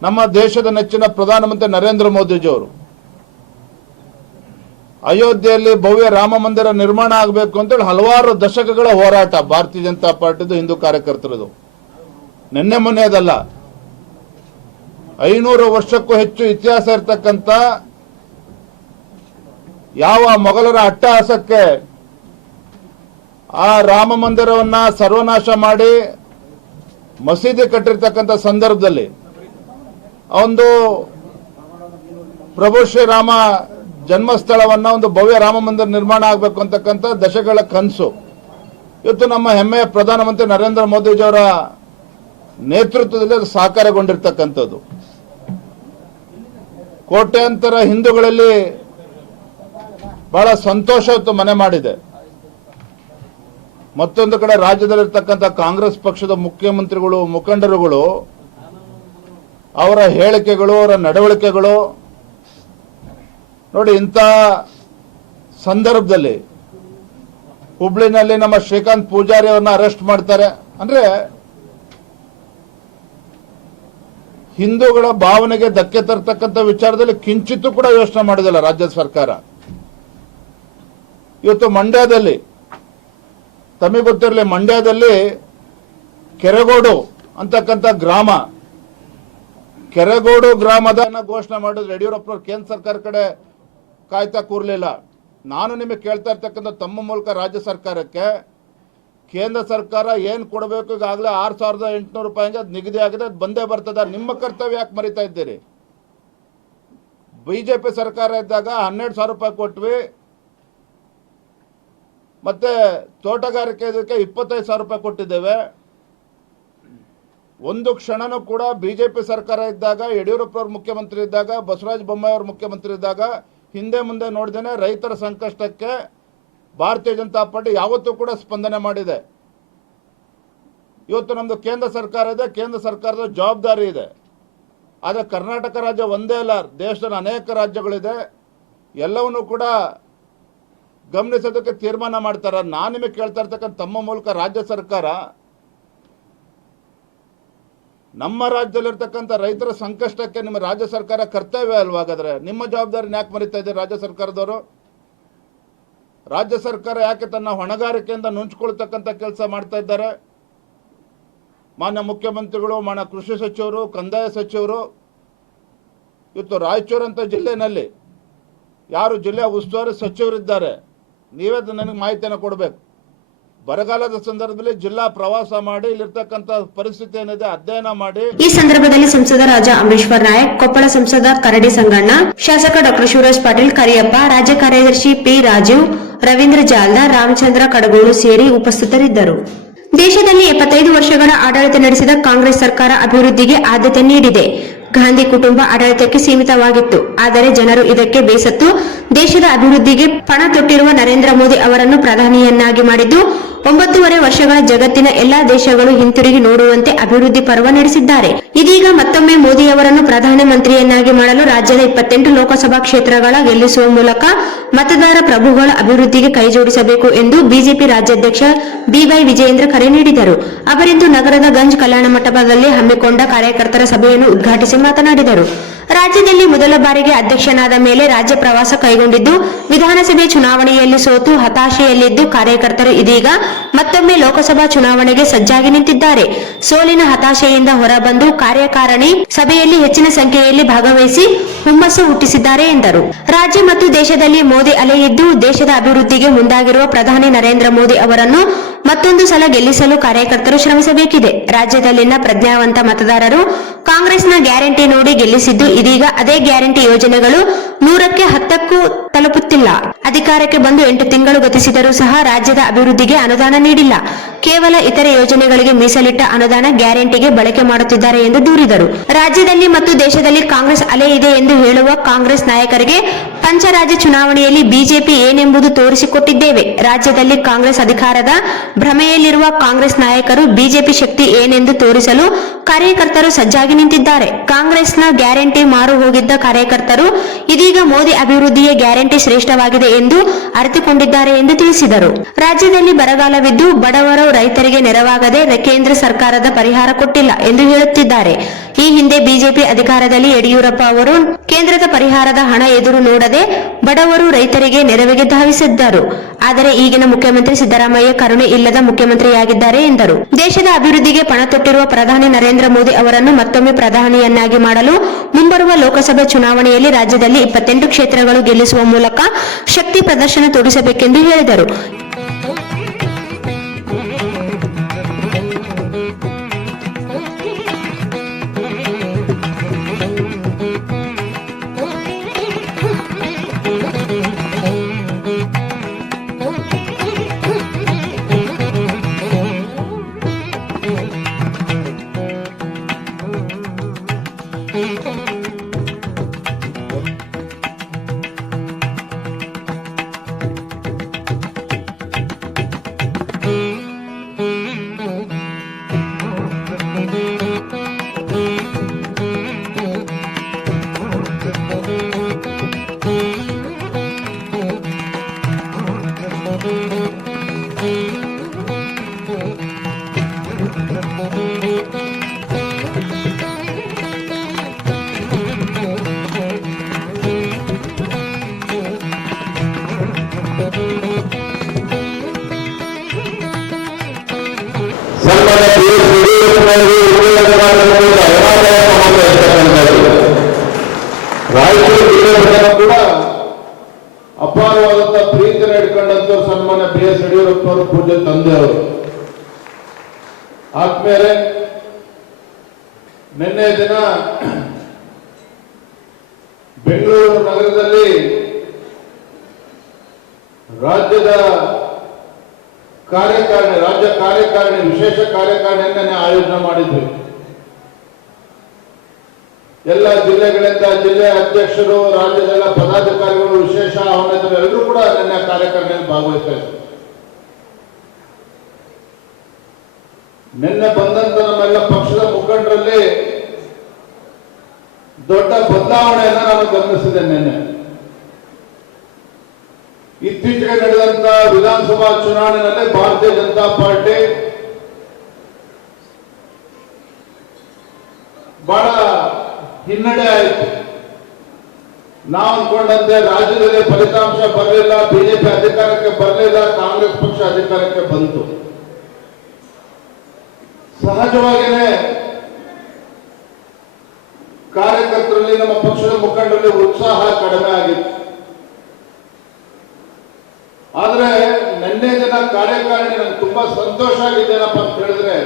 ನಮ್ಮ ದೇಶದ ನೆಚ್ಚಿನ ಪ್ರಧಾನಮಂತ್ರಿ ನರೇಂದ್ರ ಮೋದಿಜಿಯವರು ಅಯೋಧ್ಯೆಯಲ್ಲಿ ಭವ್ಯ ರಾಮ ಮಂದಿರ ನಿರ್ಮಾಣ ಆಗಬೇಕು ಅಂತೇಳಿ ಹಲವಾರು ದಶಕಗಳ ಹೋರಾಟ ಭಾರತೀಯ ಜನತಾ ಪಾರ್ಟಿದು, ಹಿಂದೂ ಕಾರ್ಯಕರ್ತರದು. ನಿನ್ನೆ ಮೊನ್ನೆದಲ್ಲ, 500 ವರ್ಷಕ್ಕೂ ಹೆಚ್ಚು ಇತಿಹಾಸ ಇರತಕ್ಕಂತ ಯಾವ ಮೊಘಲರ ಅಟ್ಟಹಾಸಕ್ಕೆ ಆ ರಾಮ ಮಂದಿರವನ್ನ ಸರ್ವನಾಶ ಮಾಡಿ ಮಸೀದಿ ಕಟ್ಟಿರ್ತಕ್ಕಂಥ ಸಂದರ್ಭದಲ್ಲಿ ಒಂದು ಪ್ರಭು ಶ್ರೀರಾಮ ಜನ್ಮಸ್ಥಳವನ್ನ ಒಂದು ಭವ್ಯ ರಾಮ ಮಂದಿರ ನಿರ್ಮಾಣ ಆಗಬೇಕು ಅಂತಕ್ಕಂಥ ದಶಕಗಳ ಕನಸು ಇವತ್ತು ನಮ್ಮ ಹೆಮ್ಮೆಯ ಪ್ರಧಾನಮಂತ್ರಿ ನರೇಂದ್ರ ಮೋದಿಜಿಯವರ ನೇತೃತ್ವದಲ್ಲಿ ಅದು ಸಾಕಾರಗೊಂಡಿರ್ತಕ್ಕಂಥದ್ದು. ಕೋಟ್ಯಾಂತರ ಹಿಂದೂಗಳಲ್ಲಿ ಬಹಳ ಸಂತೋಷ ಮನೆ ಮಾಡಿದೆ. ಮತ್ತೊಂದು ಕಡೆ ರಾಜ್ಯದಲ್ಲಿರ್ತಕ್ಕಂಥ ಕಾಂಗ್ರೆಸ್ ಪಕ್ಷದ ಮುಖ್ಯಮಂತ್ರಿಗಳು, ಮುಖಂಡರುಗಳು, ಅವರ ಹೇಳಿಕೆಗಳು, ಅವರ ನಡವಳಿಕೆಗಳು ನೋಡಿ, ಇಂಥ ಸಂದರ್ಭದಲ್ಲಿ ಹುಬ್ಳಿನಲ್ಲಿ ನಮ್ಮ ಶ್ರೀಕಾಂತ್ ಪೂಜಾರಿ ಅವರನ್ನ ಅರೆಸ್ಟ್ ಮಾಡ್ತಾರೆ ಅಂದ್ರೆ ಹಿಂದೂಗಳ ಭಾವನೆಗೆ ಧಕ್ಕೆ ತರ್ತಕ್ಕಂಥ ವಿಚಾರದಲ್ಲಿ ಕಿಂಚಿತ್ತೂ ಕೂಡ ಯೋಚನೆ ಮಾಡೋದಿಲ್ಲ ರಾಜ್ಯ ಸರ್ಕಾರ. ಇವತ್ತು ಮಂಡ್ಯದಲ್ಲಿ ತಮಗೆ ಗೊತ್ತಿರಲಿ, ಮಂಡ್ಯದಲ್ಲಿ ಕೆರೆಗೋಡು ಅಂತಕ್ಕಂಥ ಗ್ರಾಮ, ಕೆರೆಗೋಡು ಗ್ರಾಮದ ಘೋಷಣೆ ಮಾಡಿದ್ರು ಯಡಿಯೂರಪ್ಪನವರು ಕೇಂದ್ರ ಸರ್ಕಾರ ಕಡೆ ಕಾಯ್ತಾ ಕೂರ್ಲಿಲ್ಲ. ನಾನು ನಿಮಗೆ ಕೇಳ್ತಾ ಇರ್ತಕ್ಕಂಥ ತಮ್ಮ ಮೂಲಕ ರಾಜ್ಯ ಸರ್ಕಾರಕ್ಕೆ ಕೇಂದ್ರ ಸರ್ಕಾರ ಏನು ಕೊಡಬೇಕು, ಈಗಾಗಲೇ 6,800 ರೂಪಾಯಿಗೆ ಅದು ನಿಗದಿ ಆಗಿದೆ, ಅದು ಬಂದೇ ಬರ್ತದ. ನಿಮ್ಮ ಕರ್ತವ್ಯ ಯಾಕೆ ಮರಿತಾ ಇದ್ದೀರಿ? ಬಿಜೆಪಿ ಸರ್ಕಾರ ಇದ್ದಾಗ 12,000 ರೂಪಾಯಿ ಕೊಟ್ವಿ, ಮತ್ತೆ ತೋಟಗಾರಿಕೆ ಇದಕ್ಕೆ 25,000 ರೂಪಾಯಿ ಕೊಟ್ಟಿದ್ದೇವೆ. ಒಂದು ಕ್ಷಣನೂ ಕೂಡ ಬಿಜೆಪಿ ಸರ್ಕಾರ ಇದ್ದಾಗ, ಯಡಿಯೂರಪ್ಪನವ್ರ ಮುಖ್ಯಮಂತ್ರಿ ಇದ್ದಾಗ, ಬಸವರಾಜ ಬೊಮ್ಮಾಯಿ ಅವರು ಮುಖ್ಯಮಂತ್ರಿ ಇದ್ದಾಗ ಹಿಂದೆ ಮುಂದೆ ನೋಡ್ದೇನೆ ರೈತರ ಸಂಕಷ್ಟಕ್ಕೆ ಭಾರತೀಯ ಜನತಾ ಪಾರ್ಟಿ ಯಾವತ್ತೂ ಕೂಡ ಸ್ಪಂದನೆ ಮಾಡಿದೆ. ಇವತ್ತು ನಮ್ದು ಕೇಂದ್ರ ಸರ್ಕಾರ ಇದೆ, ಕೇಂದ್ರ ಸರ್ಕಾರದ ಜವಾಬ್ದಾರಿ ಇದೆ. ಆದರೆ ಕರ್ನಾಟಕ ರಾಜ್ಯ ಒಂದೇ ಅಲ್ಲ, ದೇಶದ ಅನೇಕ ರಾಜ್ಯಗಳಿದೆ, ಎಲ್ಲವನ್ನೂ ಕೂಡ ಗಮನಿಸೋದಕ್ಕೆ ತೀರ್ಮಾನ ಮಾಡ್ತಾರೆ. ನಾನು ನಿಮಗೆ ಕೇಳ್ತಾ ಇರ್ತಕ್ಕಂಥ ತಮ್ಮ ಮೂಲಕ ರಾಜ್ಯ ಸರ್ಕಾರ ನಮ್ಮ ರಾಜ್ಯದಲ್ಲಿರ್ತಕ್ಕಂಥ ರೈತರ ಸಂಕಷ್ಟಕ್ಕೆ ನಿಮ್ಮ ರಾಜ್ಯ ಸರ್ಕಾರ ಕರ್ತವ್ಯ ಅಲ್ವಾ? ಹಾಗಾದ್ರೆ ನಿಮ್ಮ ಜವಾಬ್ದಾರಿನ ಯಾಕೆ ಮರಿತಾ ಇದ್ದೀರಿ ರಾಜ್ಯ ಸರ್ಕಾರದವರು? ರಾಜ್ಯ ಸರ್ಕಾರ ಯಾಕೆ ತನ್ನ ಹೊಣೆಗಾರಿಕೆಯಿಂದ ನುಂಚಿಕೊಳ್ತಕ್ಕಂಥ ಕೆಲಸ ಮಾಡ್ತಾ ಇದ್ದಾರೆ? ಮಾನ್ಯ ಮುಖ್ಯಮಂತ್ರಿಗಳು, ಮಾನ್ಯ ಕೃಷಿ ಸಚಿವರು, ಕಂದಾಯ ಸಚಿವರು ಇವತ್ತು ರಾಯಚೂರು ಅಂತ ಜಿಲ್ಲೆಯಲ್ಲಿ ಯಾರು ಜಿಲ್ಲೆಯ ಉಸ್ತುವಾರಿ ಸಚಿವರಿದ್ದಾರೆ, ನೀವೇ ನನಗೆ ಮಾಹಿತಿಯನ್ನು ಕೊಡಬೇಕು. ಬರಗಾಲದ ಸಂದರ್ಭದಲ್ಲಿ ಜಿಲ್ಲಾ ಪ್ರವಾಸ ಮಾಡಿ ಇಲ್ಲಿರ್ತಕ್ಕಂಥ ಪರಿಸ್ಥಿತಿ ಏನಿದೆ ಅಧ್ಯಯನ ಮಾಡಿ. ಈ ಸಂದರ್ಭದಲ್ಲಿ ಸಂಸದ ರಾಜಾ ಅಮರೇಶ್ವರ್ ನಾಯಕ್, ಕೊಪ್ಪಳ ಸಂಸದ ಕರಡಿ ಸಂಗಣ್ಣ, ಶಾಸಕ ಡಾಕ್ಟರ್ ಶಿವರಾಜ್ ಪಾಟೀಲ್ ಕರಿಯಪ್ಪ, ರಾಜ್ಯ ಕಾರ್ಯದರ್ಶಿ ಪಿ ರಾಜೀವ್, ರವೀಂದ್ರ ಜಾಲ್ದಾರ್, ರಾಮಚಂದ್ರ ಕಡಗೋಳು ಸೇರಿ ಉಪಸ್ಥಿತರಿದ್ದರು. ದೇಶದಲ್ಲಿ 75 ವರ್ಷಗಳ ಆಡಳಿತ ನಡೆಸಿದ ಕಾಂಗ್ರೆಸ್ ಸರ್ಕಾರ ಅಭಿವೃದ್ಧಿಗೆ ಆದ್ಯತೆ ನೀಡಿದೆ. ಗಾಂಧಿ ಕುಟುಂಬ ಆಡಳಿತಕ್ಕೆ ಸೀಮಿತವಾಗಿತ್ತು. ಆದರೆ ಜನರು ಇದಕ್ಕೆ ಬೇಸತ್ತು ದೇಶದ ಅಭಿವೃದ್ಧಿಗೆ ಪಣ ತೊಟ್ಟಿರುವ ನರೇಂದ್ರ ಮೋದಿ ಅವರನ್ನು ಪ್ರಧಾನಿಯನ್ನಾಗಿ ಮಾಡಿದ್ದು 9.5 ವರ್ಷಗಳ ಜಗತ್ತಿನ ಎಲ್ಲಾ ದೇಶಗಳು ಹಿಂತಿರುಗಿ ನೋಡುವಂತೆ ಅಭಿವೃದ್ಧಿ ಪರ್ವ ನಡೆಸಿದ್ದಾರೆ. ಇದೀಗ ಮತ್ತೊಮ್ಮೆ ಮೋದಿ ಅವರನ್ನು ಪ್ರಧಾನಮಂತ್ರಿಯನ್ನಾಗಿ ಮಾಡಲು ರಾಜ್ಯದ 28 ಲೋಕಸಭಾ ಕ್ಷೇತ್ರಗಳ ಗೆಲ್ಲಿಸುವ ಮೂಲಕ ಮತದಾರ ಪ್ರಭುಗಳ ಅಭಿವೃದ್ಧಿಗೆ ಕೈಜೋಡಿಸಬೇಕು ಎಂದು ಬಿಜೆಪಿ ರಾಜ್ಯಾಧ್ಯಕ್ಷ ಬಿವೈ ವಿಜಯೇಂದ್ರ ಕರೆ ನೀಡಿದರು. ಅವರಿಂದು ನಗರದ ಗಂಜ್ ಕಲ್ಯಾಣ ಮಂಟಪದಲ್ಲಿ ಹಮ್ಮಿಕೊಂಡ ಕಾರ್ಯಕರ್ತರ ಸಭೆಯನ್ನು ಉದ್ಘಾಟಿಸಿ ಮಾತನಾಡಿದರು. ರಾಜ್ಯದಲ್ಲಿ ಮೊದಲ ಬಾರಿಗೆ ಅಧ್ಯಕ್ಷನಾದ ಮೇಲೆ ರಾಜ್ಯ ಪ್ರವಾಸ ಕೈಗೊಂಡಿದ್ದು, ವಿಧಾನಸಭೆ ಚುನಾವಣೆಯಲ್ಲಿ ಸೋತು ಹತಾಶೆಯಲ್ಲಿದ್ದು ಕಾರ್ಯಕರ್ತರು ಇದೀಗ ಮತ್ತೊಮ್ಮೆ ಲೋಕಸಭಾ ಚುನಾವಣೆಗೆ ಸಜ್ಜಾಗಿ ನಿಂತಿದ್ದಾರೆ. ಸೋಲಿನ ಹತಾಶೆಯಿಂದ ಹೊರಬಂದು ಕಾರ್ಯಕಾರಿಣಿ ಸಭೆಯಲ್ಲಿ ಹೆಚ್ಚಿನ ಸಂಖ್ಯೆಯಲ್ಲಿ ಭಾಗವಹಿಸಿ ಹುಮ್ಮಸ್ಸು ಹುಟ್ಟಿಸಿದ್ದಾರೆ ಎಂದರು. ರಾಜ್ಯ ಮತ್ತು ದೇಶದಲ್ಲಿ ಮೋದಿ ಅಲೆ ಇದ್ದು ದೇಶದ ಅಭಿವೃದ್ಧಿಗೆ ಮುಂದಾಗಿರುವ ಪ್ರಧಾನಿ ನರೇಂದ್ರ ಮೋದಿ ಅವರನ್ನು ಮತ್ತೊಂದು ಸಲ ಗೆಲ್ಲಿಸಲು ಕಾರ್ಯಕರ್ತರು ಶ್ರಮಿಸಬೇಕಿದೆ. ರಾಜ್ಯದಲ್ಲಿನ ಪ್ರಜ್ಞಾವಂತ ಮತದಾರರು ಕಾಂಗ್ರೆಸ್ನ ಗ್ಯಾರಂಟಿ ನೋಡಿ ಗೆಲ್ಲಿಸಿದ್ದು, ಇದೀಗ ಅದೇ ಗ್ಯಾರಂಟಿ ಯೋಜನೆಗಳು 100ಕ್ಕೆ 10ಕ್ಕೂ ತಲುಪುತ್ತಿಲ್ಲ. ಅಧಿಕಾರಕ್ಕೆ ಬಂದು 8 ತಿಂಗಳು ಗತಿಸಿದರೂ ಸಹ ರಾಜ್ಯದ ಅಭಿವೃದ್ಧಿಗೆ ಅನುದಾನ ನೀಡಿಲ್ಲ. ಕೇವಲ ಇತರೆ ಯೋಜನೆಗಳಿಗೆ ಮೀಸಲಿಟ್ಟ ಅನುದಾನ ಗ್ಯಾರಂಟಿಗೆ ಬಳಕೆ ಮಾಡುತ್ತಿದ್ದಾರೆ ಎಂದು ದೂರಿದರು. ರಾಜ್ಯದಲ್ಲಿ ಮತ್ತು ದೇಶದಲ್ಲಿ ಕಾಂಗ್ರೆಸ್ ಅಲೆ ಇದೆ ಎಂದು ಹೇಳುವ ಕಾಂಗ್ರೆಸ್ ನಾಯಕರಿಗೆ ಪಂಚರಾಜ್ಯ ಚುನಾವಣೆಯಲ್ಲಿ ಬಿಜೆಪಿ ಏನೆಂಬುದು ತೋರಿಸಿಕೊಟ್ಟಿದ್ದೇವೆ. ರಾಜ್ಯದಲ್ಲಿ ಕಾಂಗ್ರೆಸ್ ಅಧಿಕಾರದ ಭ್ರಮೆಯಲ್ಲಿರುವ ಕಾಂಗ್ರೆಸ್ ನಾಯಕರು ಬಿಜೆಪಿ ಶಕ್ತಿ ಏನೆಂದು ತೋರಿಸಲು ಕಾರ್ಯಕರ್ತರು ಸಜ್ಜಾಗಿ ನಿಂತಿದ್ದಾರೆ. ಕಾಂಗ್ರೆಸ್ನ ಗ್ಯಾರಂಟಿ ಮಾರು ಹೋಗಿದ್ದ ಕಾರ್ಯಕರ್ತರು ಇದೀಗ ಮೋದಿ ಅಭಿವೃದ್ಧಿಯ ಗ್ಯಾರಂಟಿ ಶ್ರೇಷ್ಠವಾಗಿದೆ ಎಂದು ಅರಿತುಕೊಂಡಿದ್ದಾರೆ ಎಂದು ತಿಳಿಸಿದರು. ರಾಜ್ಯದಲ್ಲಿ ಬರಗಾಲವಿದ್ದು ಬಡವರು ರೈತರಿಗೆ ನೆರವಾಗದೆ ಕೇಂದ್ರ ಸರ್ಕಾರದ ಪರಿಹಾರ ಕೊಟ್ಟಿಲ್ಲ ಎಂದು ಹೇಳುತ್ತಿದ್ದಾರೆ. ಈ ಹಿಂದೆ ಬಿಜೆಪಿ ಅಧಿಕಾರದಲ್ಲಿ ಯಡಿಯೂರಪ್ಪ ಅವರು ಕೇಂದ್ರದ ಪರಿಹಾರದ ಹಣ ಎದುರು ನೋಡದೆ ಬಡವರು ರೈತರಿಗೆ ನೆರವಿಗೆ ಧಾವಿಸಿದ್ದರು. ಆದರೆ ಈಗಿನ ಮುಖ್ಯಮಂತ್ರಿ ಸಿದ್ದರಾಮಯ್ಯ ಕರುಣೆ ಇಲ್ಲದ ಮುಖ್ಯಮಂತ್ರಿಯಾಗಿದ್ದಾರೆ ಎಂದರು. ದೇಶದ ಅಭಿವೃದ್ಧಿಗೆ ಪಣ ತೊಟ್ಟಿರುವ ಪ್ರಧಾನಿ ನರೇಂದ್ರ ಮೋದಿ ಅವರನ್ನು ಮತ್ತೊಮ್ಮೆ ಪ್ರಧಾನಿಯನ್ನಾಗಿ ಮಾಡಲು ಮುಂಬರುವ ಲೋಕಸಭೆ ಚುನಾವಣೆಯಲ್ಲಿ ರಾಜ್ಯದಲ್ಲಿ 28 ಕ್ಷೇತ್ರಗಳು ಗೆಲ್ಲಿಸುವ ಮೂಲಕ ಶಕ್ತಿ ಪ್ರದರ್ಶನ ತೋರಿಸಬೇಕೆಂದು ಹೇಳಿದರು. ರಾಯಚೂರು ಜಿಲ್ಲೆ ಕೂಡ ಅಪಾರವಾದಂತಹ ಪ್ರೀತಿನ ಇಟ್ಕೊಂಡಂತ ಸನ್ಮಾನ್ಯ ಬಿ ಎಸ್ ಯಡಿಯೂರಪ್ಪ ಅವರು ಪೂಜ್ಯ ತಂದೆಯವರು. ಆದ್ಮೇಲೆ ನಿನ್ನೆ ದಿನ ಬೆಂಗಳೂರು ನಗರದಲ್ಲಿ ರಾಜ್ಯದ ರಾಜ್ಯ ಕಾರ್ಯಕಾರಿಣಿ ವಿಶೇಷ ಕಾರ್ಯಕಾರಿಣಿಯನ್ನೇ ಆಯೋಜನೆ ಮಾಡಿದ್ವಿ. ಎಲ್ಲ ಜಿಲ್ಲೆಗಳಿಂದ ಜಿಲ್ಲೆಯ ಅಧ್ಯಕ್ಷರು, ರಾಜ್ಯದ ಪದಾಧಿಕಾರಿಗಳು, ವಿಶೇಷ ಆಹ್ವಾನಿತರು ಎಲ್ಲರೂ ಕೂಡ ನನ್ನ ಕಾರ್ಯಕಾರಿಣಿಯಲ್ಲಿ ಭಾಗವಹಿಸ್ತಾ ಇದ್ರು. ನಿನ್ನೆ ಬಂದಂತ ನಮ್ಮೆಲ್ಲ ಪಕ್ಷದ ಮುಖಂಡರಲ್ಲಿ ದೊಡ್ಡ ಬದಲಾವಣೆಯನ್ನು ನಾನು ಗಮನಿಸಿದೆ. ನಿನ್ನೆ ಇತ್ತೀಚೆಗೆ ನಡೆದಂತ ವಿಧಾನಸಭಾ ಚುನಾವಣೆಯಲ್ಲಿ ಭಾರತೀಯ ಜನತಾ ಪಾರ್ಟಿ ಬಹಳ ಹಿನ್ನಡೆ ಆಯಿತು. ನಾವು ಅನ್ಕೊಂಡಂತೆ ರಾಜ್ಯದಲ್ಲಿ ಫಲಿತಾಂಶ ಬರಲಿಲ್ಲ, ಬಿಜೆಪಿ ಅಧಿಕಾರಕ್ಕೆ ಬರಲಿಲ್ಲ, ಕಾಂಗ್ರೆಸ್ ಪಕ್ಷ ಅಧಿಕಾರಕ್ಕೆ ಬಂತು. ಸಹಜವಾಗಿಯೇ ಕಾರ್ಯಕರ್ತರಲ್ಲಿ, ನಮ್ಮ ಪಕ್ಷದ ಮುಖಂಡರಲ್ಲಿ ಉತ್ಸಾಹ ಕಡಿಮೆ ಆಗಿತ್ತು. ಆದ್ರೆ ನಿನ್ನೆ ದಿನ ಕಾರ್ಯಕಾರಿಣಿ ನನಗೆ ತುಂಬಾ ಸಂತೋಷ ಆಗಿದ್ದೇನಪ್ಪ ಅಂತ ಹೇಳಿದ್ರೆ,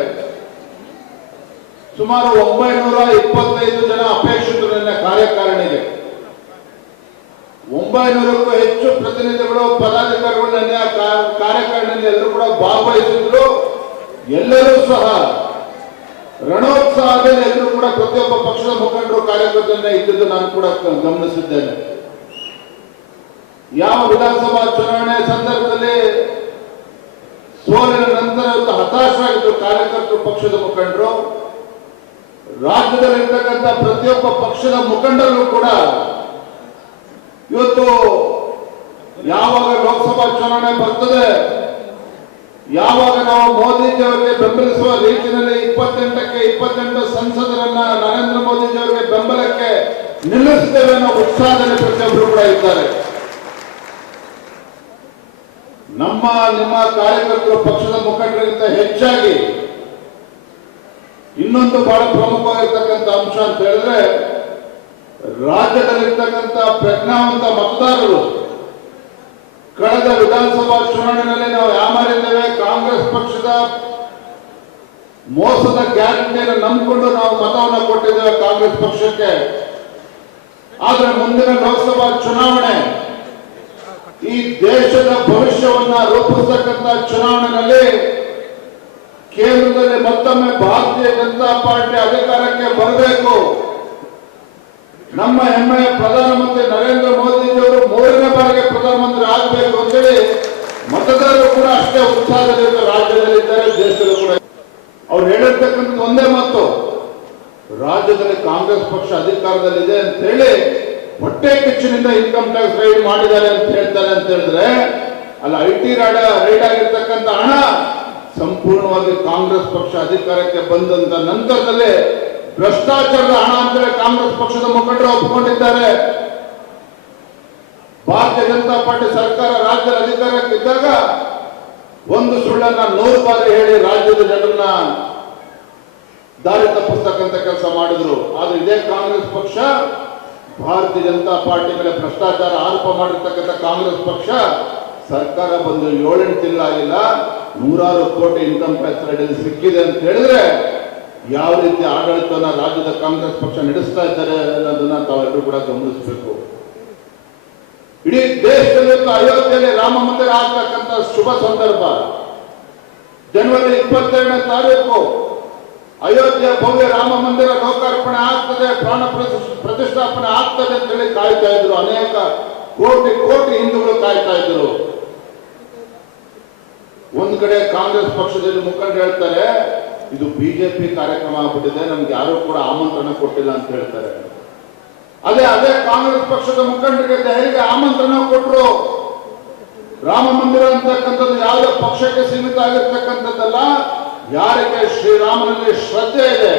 ಸುಮಾರು 925 ಜನ ಅಪೇಕ್ಷಿತರು ನನ್ನ ಕಾರ್ಯಕಾರಿಣಿಗೆ. 900ಕ್ಕೂ ಹೆಚ್ಚು ಪ್ರತಿನಿಧಿಗಳು, ಪದಾಧಿಕಾರಿಗಳು ನನ್ನ ಕಾರ್ಯಕಾರಿಣಿಯಲ್ಲಿ ಎಲ್ಲರೂ ಕೂಡ ಭಾಗವಹಿಸಿದ್ರು. ಎಲ್ಲರೂ ಸಹ ರಣೋತ್ಸಾಹದಲ್ಲಿ ಎಲ್ಲರೂ ಕೂಡ ಪ್ರತಿಯೊಬ್ಬ ಪಕ್ಷದ ಮುಖಂಡರು ಕಾರ್ಯಕರ್ತರನ್ನ ಇದ್ದಿದ್ದು ನಾನು ಕೂಡ ಗಮನಿಸಿದ್ದೇನೆ. ಯಾವ ವಿಧಾನಸಭಾ ಚುನಾವಣೆ ಸಂದರ್ಭದಲ್ಲಿ ಸೋಲಿನ ನಂತರ ಹತಾಶರಾಗಿದ್ದರು ಕಾರ್ಯಕರ್ತರು, ಪಕ್ಷದ ಮುಖಂಡರು, ರಾಜ್ಯದಲ್ಲಿರ್ತಕ್ಕಂಥ ಪ್ರತಿಯೊಬ್ಬ ಪಕ್ಷದ ಮುಖಂಡರು ಕೂಡ ಇವತ್ತು ಯಾವಾಗ ಲೋಕಸಭಾ ಚುನಾವಣೆ ಬರ್ತದೆ, ಯಾವಾಗ ನಾವು ಮೋದಿಜಿಯವರಿಗೆ ಬೆಂಬಲಿಸುವ ರೀತಿಯಲ್ಲಿ 28ಕ್ಕೆ 28 ಸಂಸದರನ್ನ ನರೇಂದ್ರ ಮೋದಿಜಿಯವರಿಗೆ ಬೆಂಬಲಕ್ಕೆ ನಿಲ್ಲಿಸುತ್ತೇವೆ ಅನ್ನೋ ಉತ್ಸಾಹದಲ್ಲಿ ಪ್ರತಿಯೊಬ್ಬರು ಕೂಡ ಇದ್ದಾರೆ. ನಿಮ್ಮ ಕಾರ್ಯಕರ್ತರು, ಪಕ್ಷದ ಮುಖಂಡರಿಗಿಂತ ಹೆಚ್ಚಾಗಿ ಇನ್ನೊಂದು ಬಹಳ ಪ್ರಮುಖವಾಗಿರ್ತಕ್ಕಂಥ ಅಂಶ ಅಂತ ಹೇಳಿದ್ರೆ, ರಾಜ್ಯದಲ್ಲಿರ್ತಕ್ಕಂಥ ಪ್ರಜ್ಞಾವಂತ ಮತದಾರರು ಕಳೆದ ವಿಧಾನಸಭಾ ಚುನಾವಣೆಯಲ್ಲಿ ನಾವು ಯಾಮಾರಿದ್ದೇವೆ, ಕಾಂಗ್ರೆಸ್ ಪಕ್ಷದ ಮೋಸದ ಗ್ಯಾರಂಟಿಯನ್ನು ನಂಬಿಕೊಂಡು ನಾವು ಮತವನ್ನು ಕೊಟ್ಟಿದ್ದೇವೆ ಕಾಂಗ್ರೆಸ್ ಪಕ್ಷಕ್ಕೆ. ಆದ್ರೆ ಮುಂದಿನ ಲೋಕಸಭಾ ಚುನಾವಣೆ, ಈ ದೇಶದ ಭವಿಷ್ಯವನ್ನ ರೂಪಿಸತಕ್ಕಂಥ ಚುನಾವಣೆಯಲ್ಲಿ ಕೇಂದ್ರದಲ್ಲಿ ಮತ್ತೊಮ್ಮೆ ಭಾರತೀಯ ಜನತಾ ಪಾರ್ಟಿ ಅಧಿಕಾರಕ್ಕೆ ಬರಬೇಕು. ನಮ್ಮ ಹೆಮ್ಮೆಯ ಪ್ರಧಾನಮಂತ್ರಿ ನರೇಂದ್ರ ಮೋದಿಜಿಯವರು 3ನೇ ಬಾರಿಗೆ ಪ್ರಧಾನಮಂತ್ರಿ ಆಗಬೇಕು ಅಂತೇಳಿ ಮತದಾರರು ಕೂಡ ಅಷ್ಟೇ ಉತ್ಸಾಹದಲ್ಲಿ ರಾಜ್ಯದಲ್ಲಿದ್ದಾರೆ, ದೇಶದಲ್ಲೂ ಕೂಡ. ಅವ್ರು ಹೇಳಿರ್ತಕ್ಕಂಥದ್ದು ಒಂದೇ ಮಾತು, ರಾಜ್ಯದಲ್ಲಿ ಕಾಂಗ್ರೆಸ್ ಪಕ್ಷ ಅಧಿಕಾರದಲ್ಲಿದೆ ಅಂತ ಹೇಳಿ ಹೊಟ್ಟೆ ಕಿಚ್ಚಿನಿಂದ ಇನ್ಕಮ್ ಟ್ಯಾಕ್ಸ್ ರೈಡ್ ಮಾಡಿದ್ದಾರೆ ಅಂತ ಹೇಳ್ತಾರೆ. ಅಂತ ಹೇಳಿದ್ರೆ ಅಲ್ಲ, IT ರೈಡ್ ಆಗಿರ್ತಕ್ಕಂಥ ಹಣ ಸಂಪೂರ್ಣವಾಗಿ ಕಾಂಗ್ರೆಸ್ ಪಕ್ಷ ಅಧಿಕಾರಕ್ಕೆ ಬಂದಂತ ನಂತರದಲ್ಲಿ ಭ್ರಷ್ಟಾಚಾರದ ಹಣ ಅಂತೇಳಿ ಕಾಂಗ್ರೆಸ್ ಪಕ್ಷದ ಮುಖಂಡರು ಒಪ್ಪಿಕೊಂಡಿದ್ದಾರೆ. ಭಾರತೀಯ ಜನತಾ ಪಾರ್ಟಿ ಸರ್ಕಾರ ರಾಜ್ಯದ ಅಧಿಕಾರಕ್ಕಿದ್ದಾಗ ಒಂದು ಸುಳ್ಳನ್ನ 100 ಬಾರಿ ಹೇಳಿ ರಾಜ್ಯದ ಜನರನ್ನ ದಾರಿ ತಪ್ಪಿಸ್ತಕ್ಕಂಥ ಕೆಲಸ ಮಾಡಿದ್ರು. ಆದ್ರೆ ಇದೇ ಕಾಂಗ್ರೆಸ್ ಪಕ್ಷ, ಭಾರತೀಯ ಜನತಾ ಪಾರ್ಟಿ ಮೇಲೆ ಭ್ರಷ್ಟಾಚಾರ ಆರೋಪ ಮಾಡಿರ್ತಕ್ಕಂಥ ಕಾಂಗ್ರೆಸ್ ಪಕ್ಷ ಸರ್ಕಾರ ಬಂದು 7-8 ತಿಂಗಳಾಗಿಲ್ಲ, 100 ಕೋಟಿ ಇನ್ಕಮ್ ಟ್ಯಾಕ್ಸ್ ರೈಡ್ ಸಿಕ್ಕಿದೆ ಅಂತ ಹೇಳಿದ್ರೆ ಯಾವ ರೀತಿ ಆಡಳಿತವನ್ನ ರಾಜ್ಯದ ಕಾಂಗ್ರೆಸ್ ಪಕ್ಷ ನಡೆಸ್ತಾ ಇದ್ದಾರೆ ಅನ್ನೋದನ್ನ ತಾವೆಲ್ಲರೂ ಕೂಡ ಗಮನಿಸಬೇಕು. ಇಡೀ ದೇಶದಲ್ಲಿ ಅಯೋಧ್ಯೆಯಲ್ಲಿ ರಾಮ ಮಂದಿರ ಆಗ್ತಕ್ಕಂಥ ಶುಭ ಸಂದರ್ಭ. ಜನವರಿ 22ನೇ ತಾರೀಕು ಅಯೋಧ್ಯೆ ಭವ್ಯ ರಾಮ ಮಂದಿರ ಲೋಕಾರ್ಪಣೆ ಆಗ್ತದೆ. ಆಗ್ತದೆ, ಪ್ರಾಣ ಪ್ರತಿಷ್ಠಾಪನೆ ಆಗ್ತದೆ ಅಂತ ಹೇಳಿ ಕಾಯ್ತಾ ಇದ್ರು. ಅನೇಕ ಕೋಟಿ ಕೋಟಿ ಹಿಂದೂಗಳು ಕಾಯ್ತಾ ಇದ್ರು. ಒಂದ್ ಕಡೆ ಕಾಂಗ್ರೆಸ್ ಪಕ್ಷದಲ್ಲಿ ಮುಖಂಡರು ಹೇಳ್ತಾರೆ, ಇದು ಬಿಜೆಪಿ ಕಾರ್ಯಕ್ರಮ ಆಗ್ಬಿಟ್ಟಿದೆ, ನಮ್ಗೆ ಯಾರು ಕೂಡ ಆಮಂತ್ರಣ ಕೊಟ್ಟಿಲ್ಲ ಅಂತ ಹೇಳ್ತಾರೆ. ಅದೇ ಕಾಂಗ್ರೆಸ್ ಪಕ್ಷದ ಮುಖಂಡರಿಗೆ ದೆಹಲಿಗೆ ಆಮಂತ್ರಣ ಕೊಟ್ಟರು. ರಾಮ ಮಂದಿರ ಅಂತಕ್ಕಂಥದ್ದು ಯಾವುದೇ ಪಕ್ಷಕ್ಕೆ ಸೀಮಿತ ಆಗಿರ್ತಕ್ಕಂಥದ್ದಲ್ಲ. ಯಾರಿಗೆ ಶ್ರೀರಾಮನಲ್ಲಿ ಶ್ರದ್ಧೆ ಇದೆ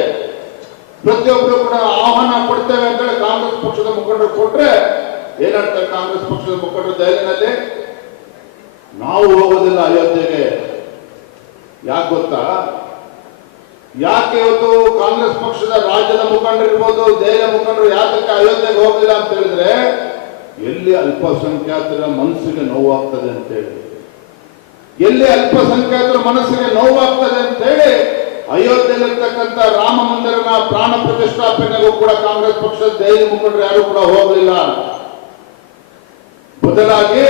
ಪ್ರತಿಯೊಬ್ಬರು ಕೂಡ ಆಹ್ವಾನ ಕೊಡ್ತೇವೆ ಅಂತೇಳಿ ಕಾಂಗ್ರೆಸ್ ಪಕ್ಷದ ಮುಖಂಡರು ಕೊಟ್ರೆ ಏನಂತಾರೆ ಕಾಂಗ್ರೆಸ್ ಪಕ್ಷದ ಮುಖಂಡರು ದೆಹಲಿನಲ್ಲಿ, ನಾವು ಹೋಗೋದಿಲ್ಲ ಅಯೋಧ್ಯೆಗೆ. ಯಾಕೆ ಗೊತ್ತಾ? ಯಾಕೆ ಇವತ್ತು ಕಾಂಗ್ರೆಸ್ ಪಕ್ಷದ ರಾಜ್ಯದ ಮುಖಂಡರಿರ್ಬೋದು, ದೆಹಲಿಯ ಮುಖಂಡರು ಯಾತಕ್ಕೆ ಅಯೋಧ್ಯೆಗೆ ಹೋಗಲಿಲ್ಲ ಅಂತ ಹೇಳಿದ್ರೆ, ಎಲ್ಲಿ ಅಲ್ಪಸಂಖ್ಯಾತರ ಮನಸ್ಸಿಗೆ ನೋವಾಗ್ತದೆ ಅಂತೇಳಿ, ಎಲ್ಲಿ ಅಲ್ಪಸಂಖ್ಯಾತರ ಮನಸ್ಸಿಗೆ ನೋವಾಗ್ತದೆ ಅಂತೇಳಿ ಅಯೋಧ್ಯೆಯಲ್ಲಿರ್ತಕ್ಕಂಥ ರಾಮ ಮಂದಿರನ ಪ್ರಾಣ ಪ್ರತಿಷ್ಠಾಪನೆಗೂ ಕೂಡ ಕಾಂಗ್ರೆಸ್ ಪಕ್ಷದ ದೆಹಲಿ ಮುಖಂಡರು ಯಾರು ಕೂಡ ಹೋಗಲಿಲ್ಲ. ಬದಲಾಗಿ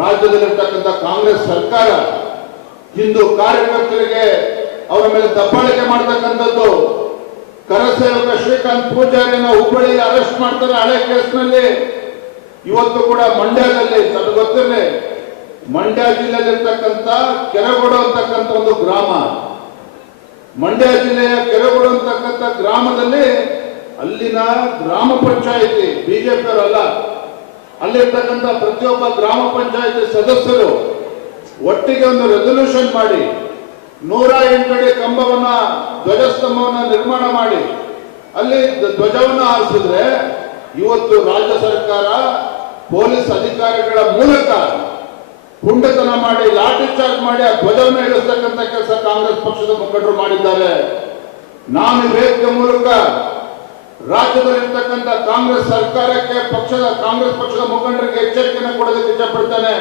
ರಾಜ್ಯದಲ್ಲಿರ್ತಕ್ಕಂಥ ಕಾಂಗ್ರೆಸ್ ಸರ್ಕಾರ ಹಿಂದೂ ಕಾರ್ಯಕರ್ತರಿಗೆ ಅವರ ಮೇಲೆ ದಬ್ಬಾಳಿಕೆ ಮಾಡತಕ್ಕಂಥದ್ದು. ಕರಸೇವಕ ಶ್ರೀಕಾಂತ್ ಪೂಜಾರಿನ ಹುಬ್ಬಳ್ಳಿಯಲ್ಲಿ ಅರೆಸ್ಟ್ ಮಾಡ್ತಾರೆ ಹಳೆ ಕೇಸ್ನಲ್ಲಿ. ಇವತ್ತು ಕೂಡ ಮಂಡ್ಯದಲ್ಲಿ ತಮಗೆ ಗೊತ್ತಿರಲಿ, ಮಂಡ್ಯ ಜಿಲ್ಲೆಯಲ್ಲಿರ್ತಕ್ಕಂಥ ಕೆರಗೋಡು ಅಂತಕ್ಕಂಥ ಒಂದು ಗ್ರಾಮ, ಮಂಡ್ಯ ಜಿಲ್ಲೆಯ ಕೆರಗೋಡು ಅಂತಕ್ಕಂಥ ಗ್ರಾಮದಲ್ಲಿ ಅಲ್ಲಿನ ಗ್ರಾಮ ಪಂಚಾಯಿತಿ ಬಿಜೆಪಿ ಅವರಲ್ಲ, ಅಲ್ಲಿರ್ತಕ್ಕಂಥ ಪ್ರತಿಯೊಬ್ಬ ಗ್ರಾಮ ಪಂಚಾಯಿತಿ ಸದಸ್ಯರು ಒಟ್ಟಿಗೆ ಒಂದು ರೆಸಲ್ಯೂಷನ್ ಮಾಡಿ 108 ಅಡಿ ಕಂಬವನ್ನ, ಧ್ವಜಸ್ತಂಭವನ್ನ ನಿರ್ಮಾಣ ಮಾಡಿ ಅಲ್ಲಿ ಧ್ವಜವನ್ನು ಹಾರಿಸಿದ್ರೆ, ಇವತ್ತು ರಾಜ್ಯ ಸರ್ಕಾರ ಪೊಲೀಸ್ ಅಧಿಕಾರಿಗಳ ಮೂಲಕ ಹುಂಡತನ ಮಾಡಿ ಲಾಠಿ ಚಾರ್ಜ್ ಮಾಡಿ ಆ ಧ್ವಜವನ್ನು ಇಳಿಸ್ತಕ್ಕಂಥ ಕೆಲಸ ಕಾಂಗ್ರೆಸ್ ಪಕ್ಷದ ಮುಖಂಡರು ಮಾಡಿದ್ದಾರೆ. ನಾನು ವೇದಿಕೆ ಮೂಲಕ ರಾಜ್ಯದಲ್ಲಿರ್ತಕ್ಕಂಥ ಕಾಂಗ್ರೆಸ್ ಸರ್ಕಾರಕ್ಕೆ ಕಾಂಗ್ರೆಸ್ ಪಕ್ಷದ ಮುಖಂಡರಿಗೆ ಎಚ್ಚರಿಕೆಯನ್ನು ಕೊಡೋದಕ್ಕೆ ಇಷ್ಟಪಡ್ತೇನೆ.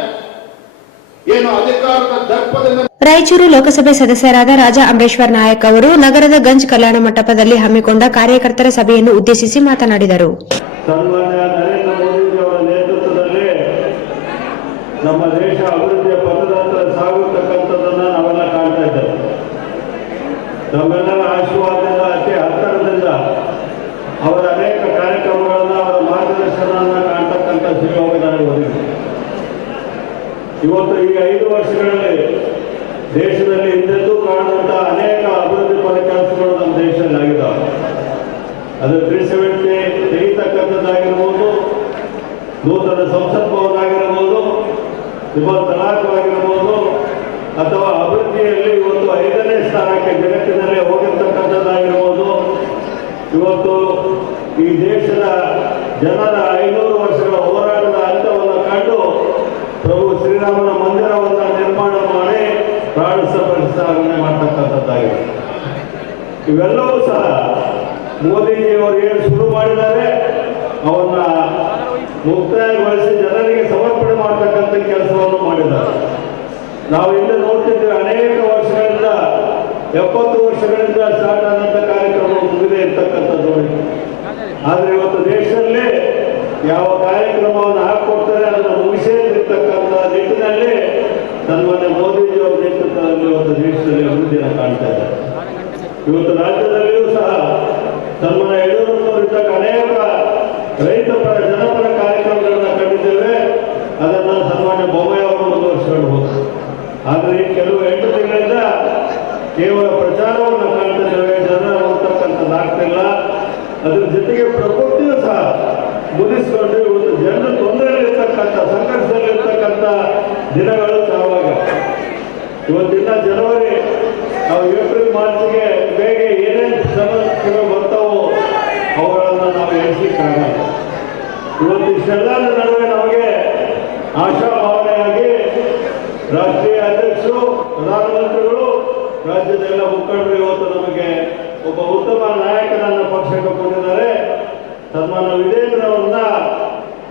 ಏನು ಅಧಿಕಾರದ ದರ್ಪದಿಂದ ರಾಯಚೂರು ಲೋಕಸಭೆ ಸದಸ್ಯರಾದ ರಾಜಾ ಅಮರೇಶ್ವರ್ ನಾಯಕ್ ಅವರು ನಗರದ ಗಂಜ್ ಕಲ್ಯಾಣ ಮಂಟಪದಲ್ಲಿ ಹಮ್ಮಿಕೊಂಡ ಕಾರ್ಯಕರ್ತರ ಸಭೆಯನ್ನು ಉದ್ದೇಶಿಸಿ ಮಾತನಾಡಿದರು. ಸನ್ಮಾನ್ಯ ನರೇಂದ್ರ ಮೋದಿಜಿಯವರ ನೇತೃತ್ವದಲ್ಲಿ ನಮ್ಮ ದೇಶ ಅಭಿವೃದ್ಧಿಯ ಪಥದತ್ತ ಸಾಗುತ್ತಕ್ಕಂಥದ್ದನ್ನು ನಾವೆಲ್ಲ ಕಾಣ್ತಾ ಇದ್ದೇವೆ. ನಮ್ಮೆಲ್ಲರ ಆಶೀರ್ವಾದದಿಂದ ಅತಿ ಹತ್ತಿರದಿಂದ ಅವರ ಅನೇಕ ಕಾರ್ಯಕ್ರಮಗಳನ್ನು, ಅವರ ಮಾರ್ಗದರ್ಶನವನ್ನು ಕಾಣ್ತಕ್ಕಂಥ ಸುಯೋಗ ನನಗೆ ಒದಗಿದೆ. ಇವತ್ತು ಈ 5 ವರ್ಷಗಳಲ್ಲಿ ದೇಶದಲ್ಲಿ ಹಿಂದೆಂದೂ ಕಾಣುವಂಥ ಅನೇಕ ಅಭಿವೃದ್ಧಿ ಪರ ಕೆಲಸಗಳು ನಮ್ಮ ದೇಶದಲ್ಲಿ ಆಗಿದ್ದಾವೆ. ಅದು ತ್ರಿಸವೆಂಟಿ ತೆಗಿತಕ್ಕಂಥದ್ದಾಗಿರ್ಬೋದು, ನೂತನ ಸಂಸತ್ ಭವನ ಆಗಿರ್ಬೋದು, ತ್ರಿಬಲ್ ತಲಾಖ್ ಆಗಿರ್ಬೋದು, ಅಥವಾ ಅಭಿವೃದ್ಧಿಯಲ್ಲಿ ಇವತ್ತು 5ನೇ ಸ್ಥಾನಕ್ಕೆ ಜಗತ್ತಿನಲ್ಲೇ ಹೋಗಿರ್ತಕ್ಕಂಥದ್ದಾಗಿರ್ಬೋದು. ಇವತ್ತು ಈ ದೇಶದ ಜನರ 500 ವರ್ಷಗಳ ಹೋರಾಟದ ಅಂತ್ಯವನ್ನು ಕಂಡು ಪ್ರಭು ಶ್ರೀರಾಮನ ಮಂದಿರವನ್ನು ನಿರ್ಮಾಣ ಮಾಡಿ ಪ್ರಾಣ ಪ್ರತಿಷ್ಠಾಪನೆ ಮಾಡ್ತಕ್ಕಂಥದ್ದಾಗಿದೆ. ಇವೆಲ್ಲವೂ ಸಹ ಮೋದಿಜಿಯವರು ಏನು ಶುರು ಮಾಡಿದ್ದಾರೆ ಅವನ್ನ ಮುಕ್ತಾಯಗೊಳಿಸಿ ಜನರಿಗೆ ಸಮರ್ಪಣೆ ಮಾಡ್ತಕ್ಕಂಥ ಕೆಲಸವನ್ನು ಮಾಡಿದ್ದಾರೆ. ನಾವು ಇಲ್ಲಿ ನೋಡ್ತಿದ್ದೇವೆ, ಅನೇಕ ವರ್ಷಗಳಿಂದ 70 ವರ್ಷಗಳಿಂದ ಸ್ಟಾರ್ಟ್ ಆದಂಥ ಕಾರ್ಯಕ್ರಮ ಮುಗಿದೇ ಇರ್ತಕ್ಕಂಥದ್ದು. ಆದರೆ ಇವತ್ತು ದೇಶದಲ್ಲಿ ಯಾವ ಕಾರ್ಯಕ್ರಮವನ್ನು ಹಾಕೊಡ್ತಾರೆ ಅದನ್ನು ಮುಗಿಸೇ ಇರ್ತಕ್ಕಂಥ ನಿಟ್ಟಿನಲ್ಲಿ ಸನ್ಮಾನ್ಯ ಮೋದಿಜಿಯವರ ನೇತೃತ್ವದಲ್ಲಿ ಇವತ್ತು ದೇಶದಲ್ಲಿ ಅಭಿವೃದ್ಧಿಯನ್ನು ಕಾಣ್ತಾ ಇದ್ದಾರೆ. ಇವತ್ತು ರಾಜ್ಯದಲ್ಲಿಯೂ ಸಹ ಸನ್ಮಾನ್ಯ ಯಡಿಯೂರಪ್ಪನವರಿದ್ದಾಗ ಅನೇಕ ರೈತ ಪರ ಜನಪರ ಕಾರ್ಯಕ್ರಮಗಳನ್ನು ಕಂಡಿದ್ದೇವೆ. ಅದನ್ನು ಸನ್ಮಾನ್ಯ ಬೊಮ್ಮಾಯಿ ಅವರು ಮುಂದುವರಿಸಿಕೊಂಡು ಹೋದರು. ಆದರೆ ಈ ಕೆಲವು 8 ತಿಂಗಳಿಂದ ಕೇವಲ ಪ್ರಚಾರವನ್ನು ಕಾಣ್ತಿದ್ದೇವೆ, ಜನರ ಹೋಗ್ತಕ್ಕಂಥದ್ದಾಗ್ತಿಲ್ಲ. ಅದ್ರ ಜೊತೆಗೆ ಪ್ರಕೃತಿಯೂ ಸಹ ಮುಗಿಸ್ಕೊಂಡು ಇವತ್ತು ಜನರು ತೊಂದರೆಯಲ್ಲಿರ್ತಕ್ಕಂಥ, ಸಂಕಷ್ಟದಲ್ಲಿರ್ತಕ್ಕಂಥ ದಿನಗಳು ಚಾವಾಗ. ಇವತ್ತಿನ ಜನವರಿ ನಾವು ಏಪ್ರಿಲ್ ಮಾರ್ಚ್ಗೆ ಬೇಗ ಏನೇನು ಸಮಸ್ಯೆಗಳು ಬರ್ತಾವೋ ಅವುಗಳನ್ನು ನಾವು ಎಣಿಸಲಿಕ್ಕಾಗಲ್ಲ. ಇವತ್ತು ಇಷ್ಟೆಲ್ಲರ ನಡುವೆ ನಮಗೆ ಆಶಾಭಾವನೆಯಾಗಿ ರಾಷ್ಟ್ರೀಯ ಅಧ್ಯಕ್ಷರು, ಪ್ರಧಾನಮಂತ್ರಿಗಳು, ರಾಜ್ಯದ ಎಲ್ಲ ಮುಖಂಡರು ಇವತ್ತು ನಮಗೆ ಒಬ್ಬ ಉತ್ತಮ ನಾಯಕನನ್ನು ಪಕ್ಷಕ್ಕೆ ಕೊಟ್ಟಿದ್ದಾರೆ. ಸನ್ಮಾನ ವಿಜೇಂದ್ರವರನ್ನ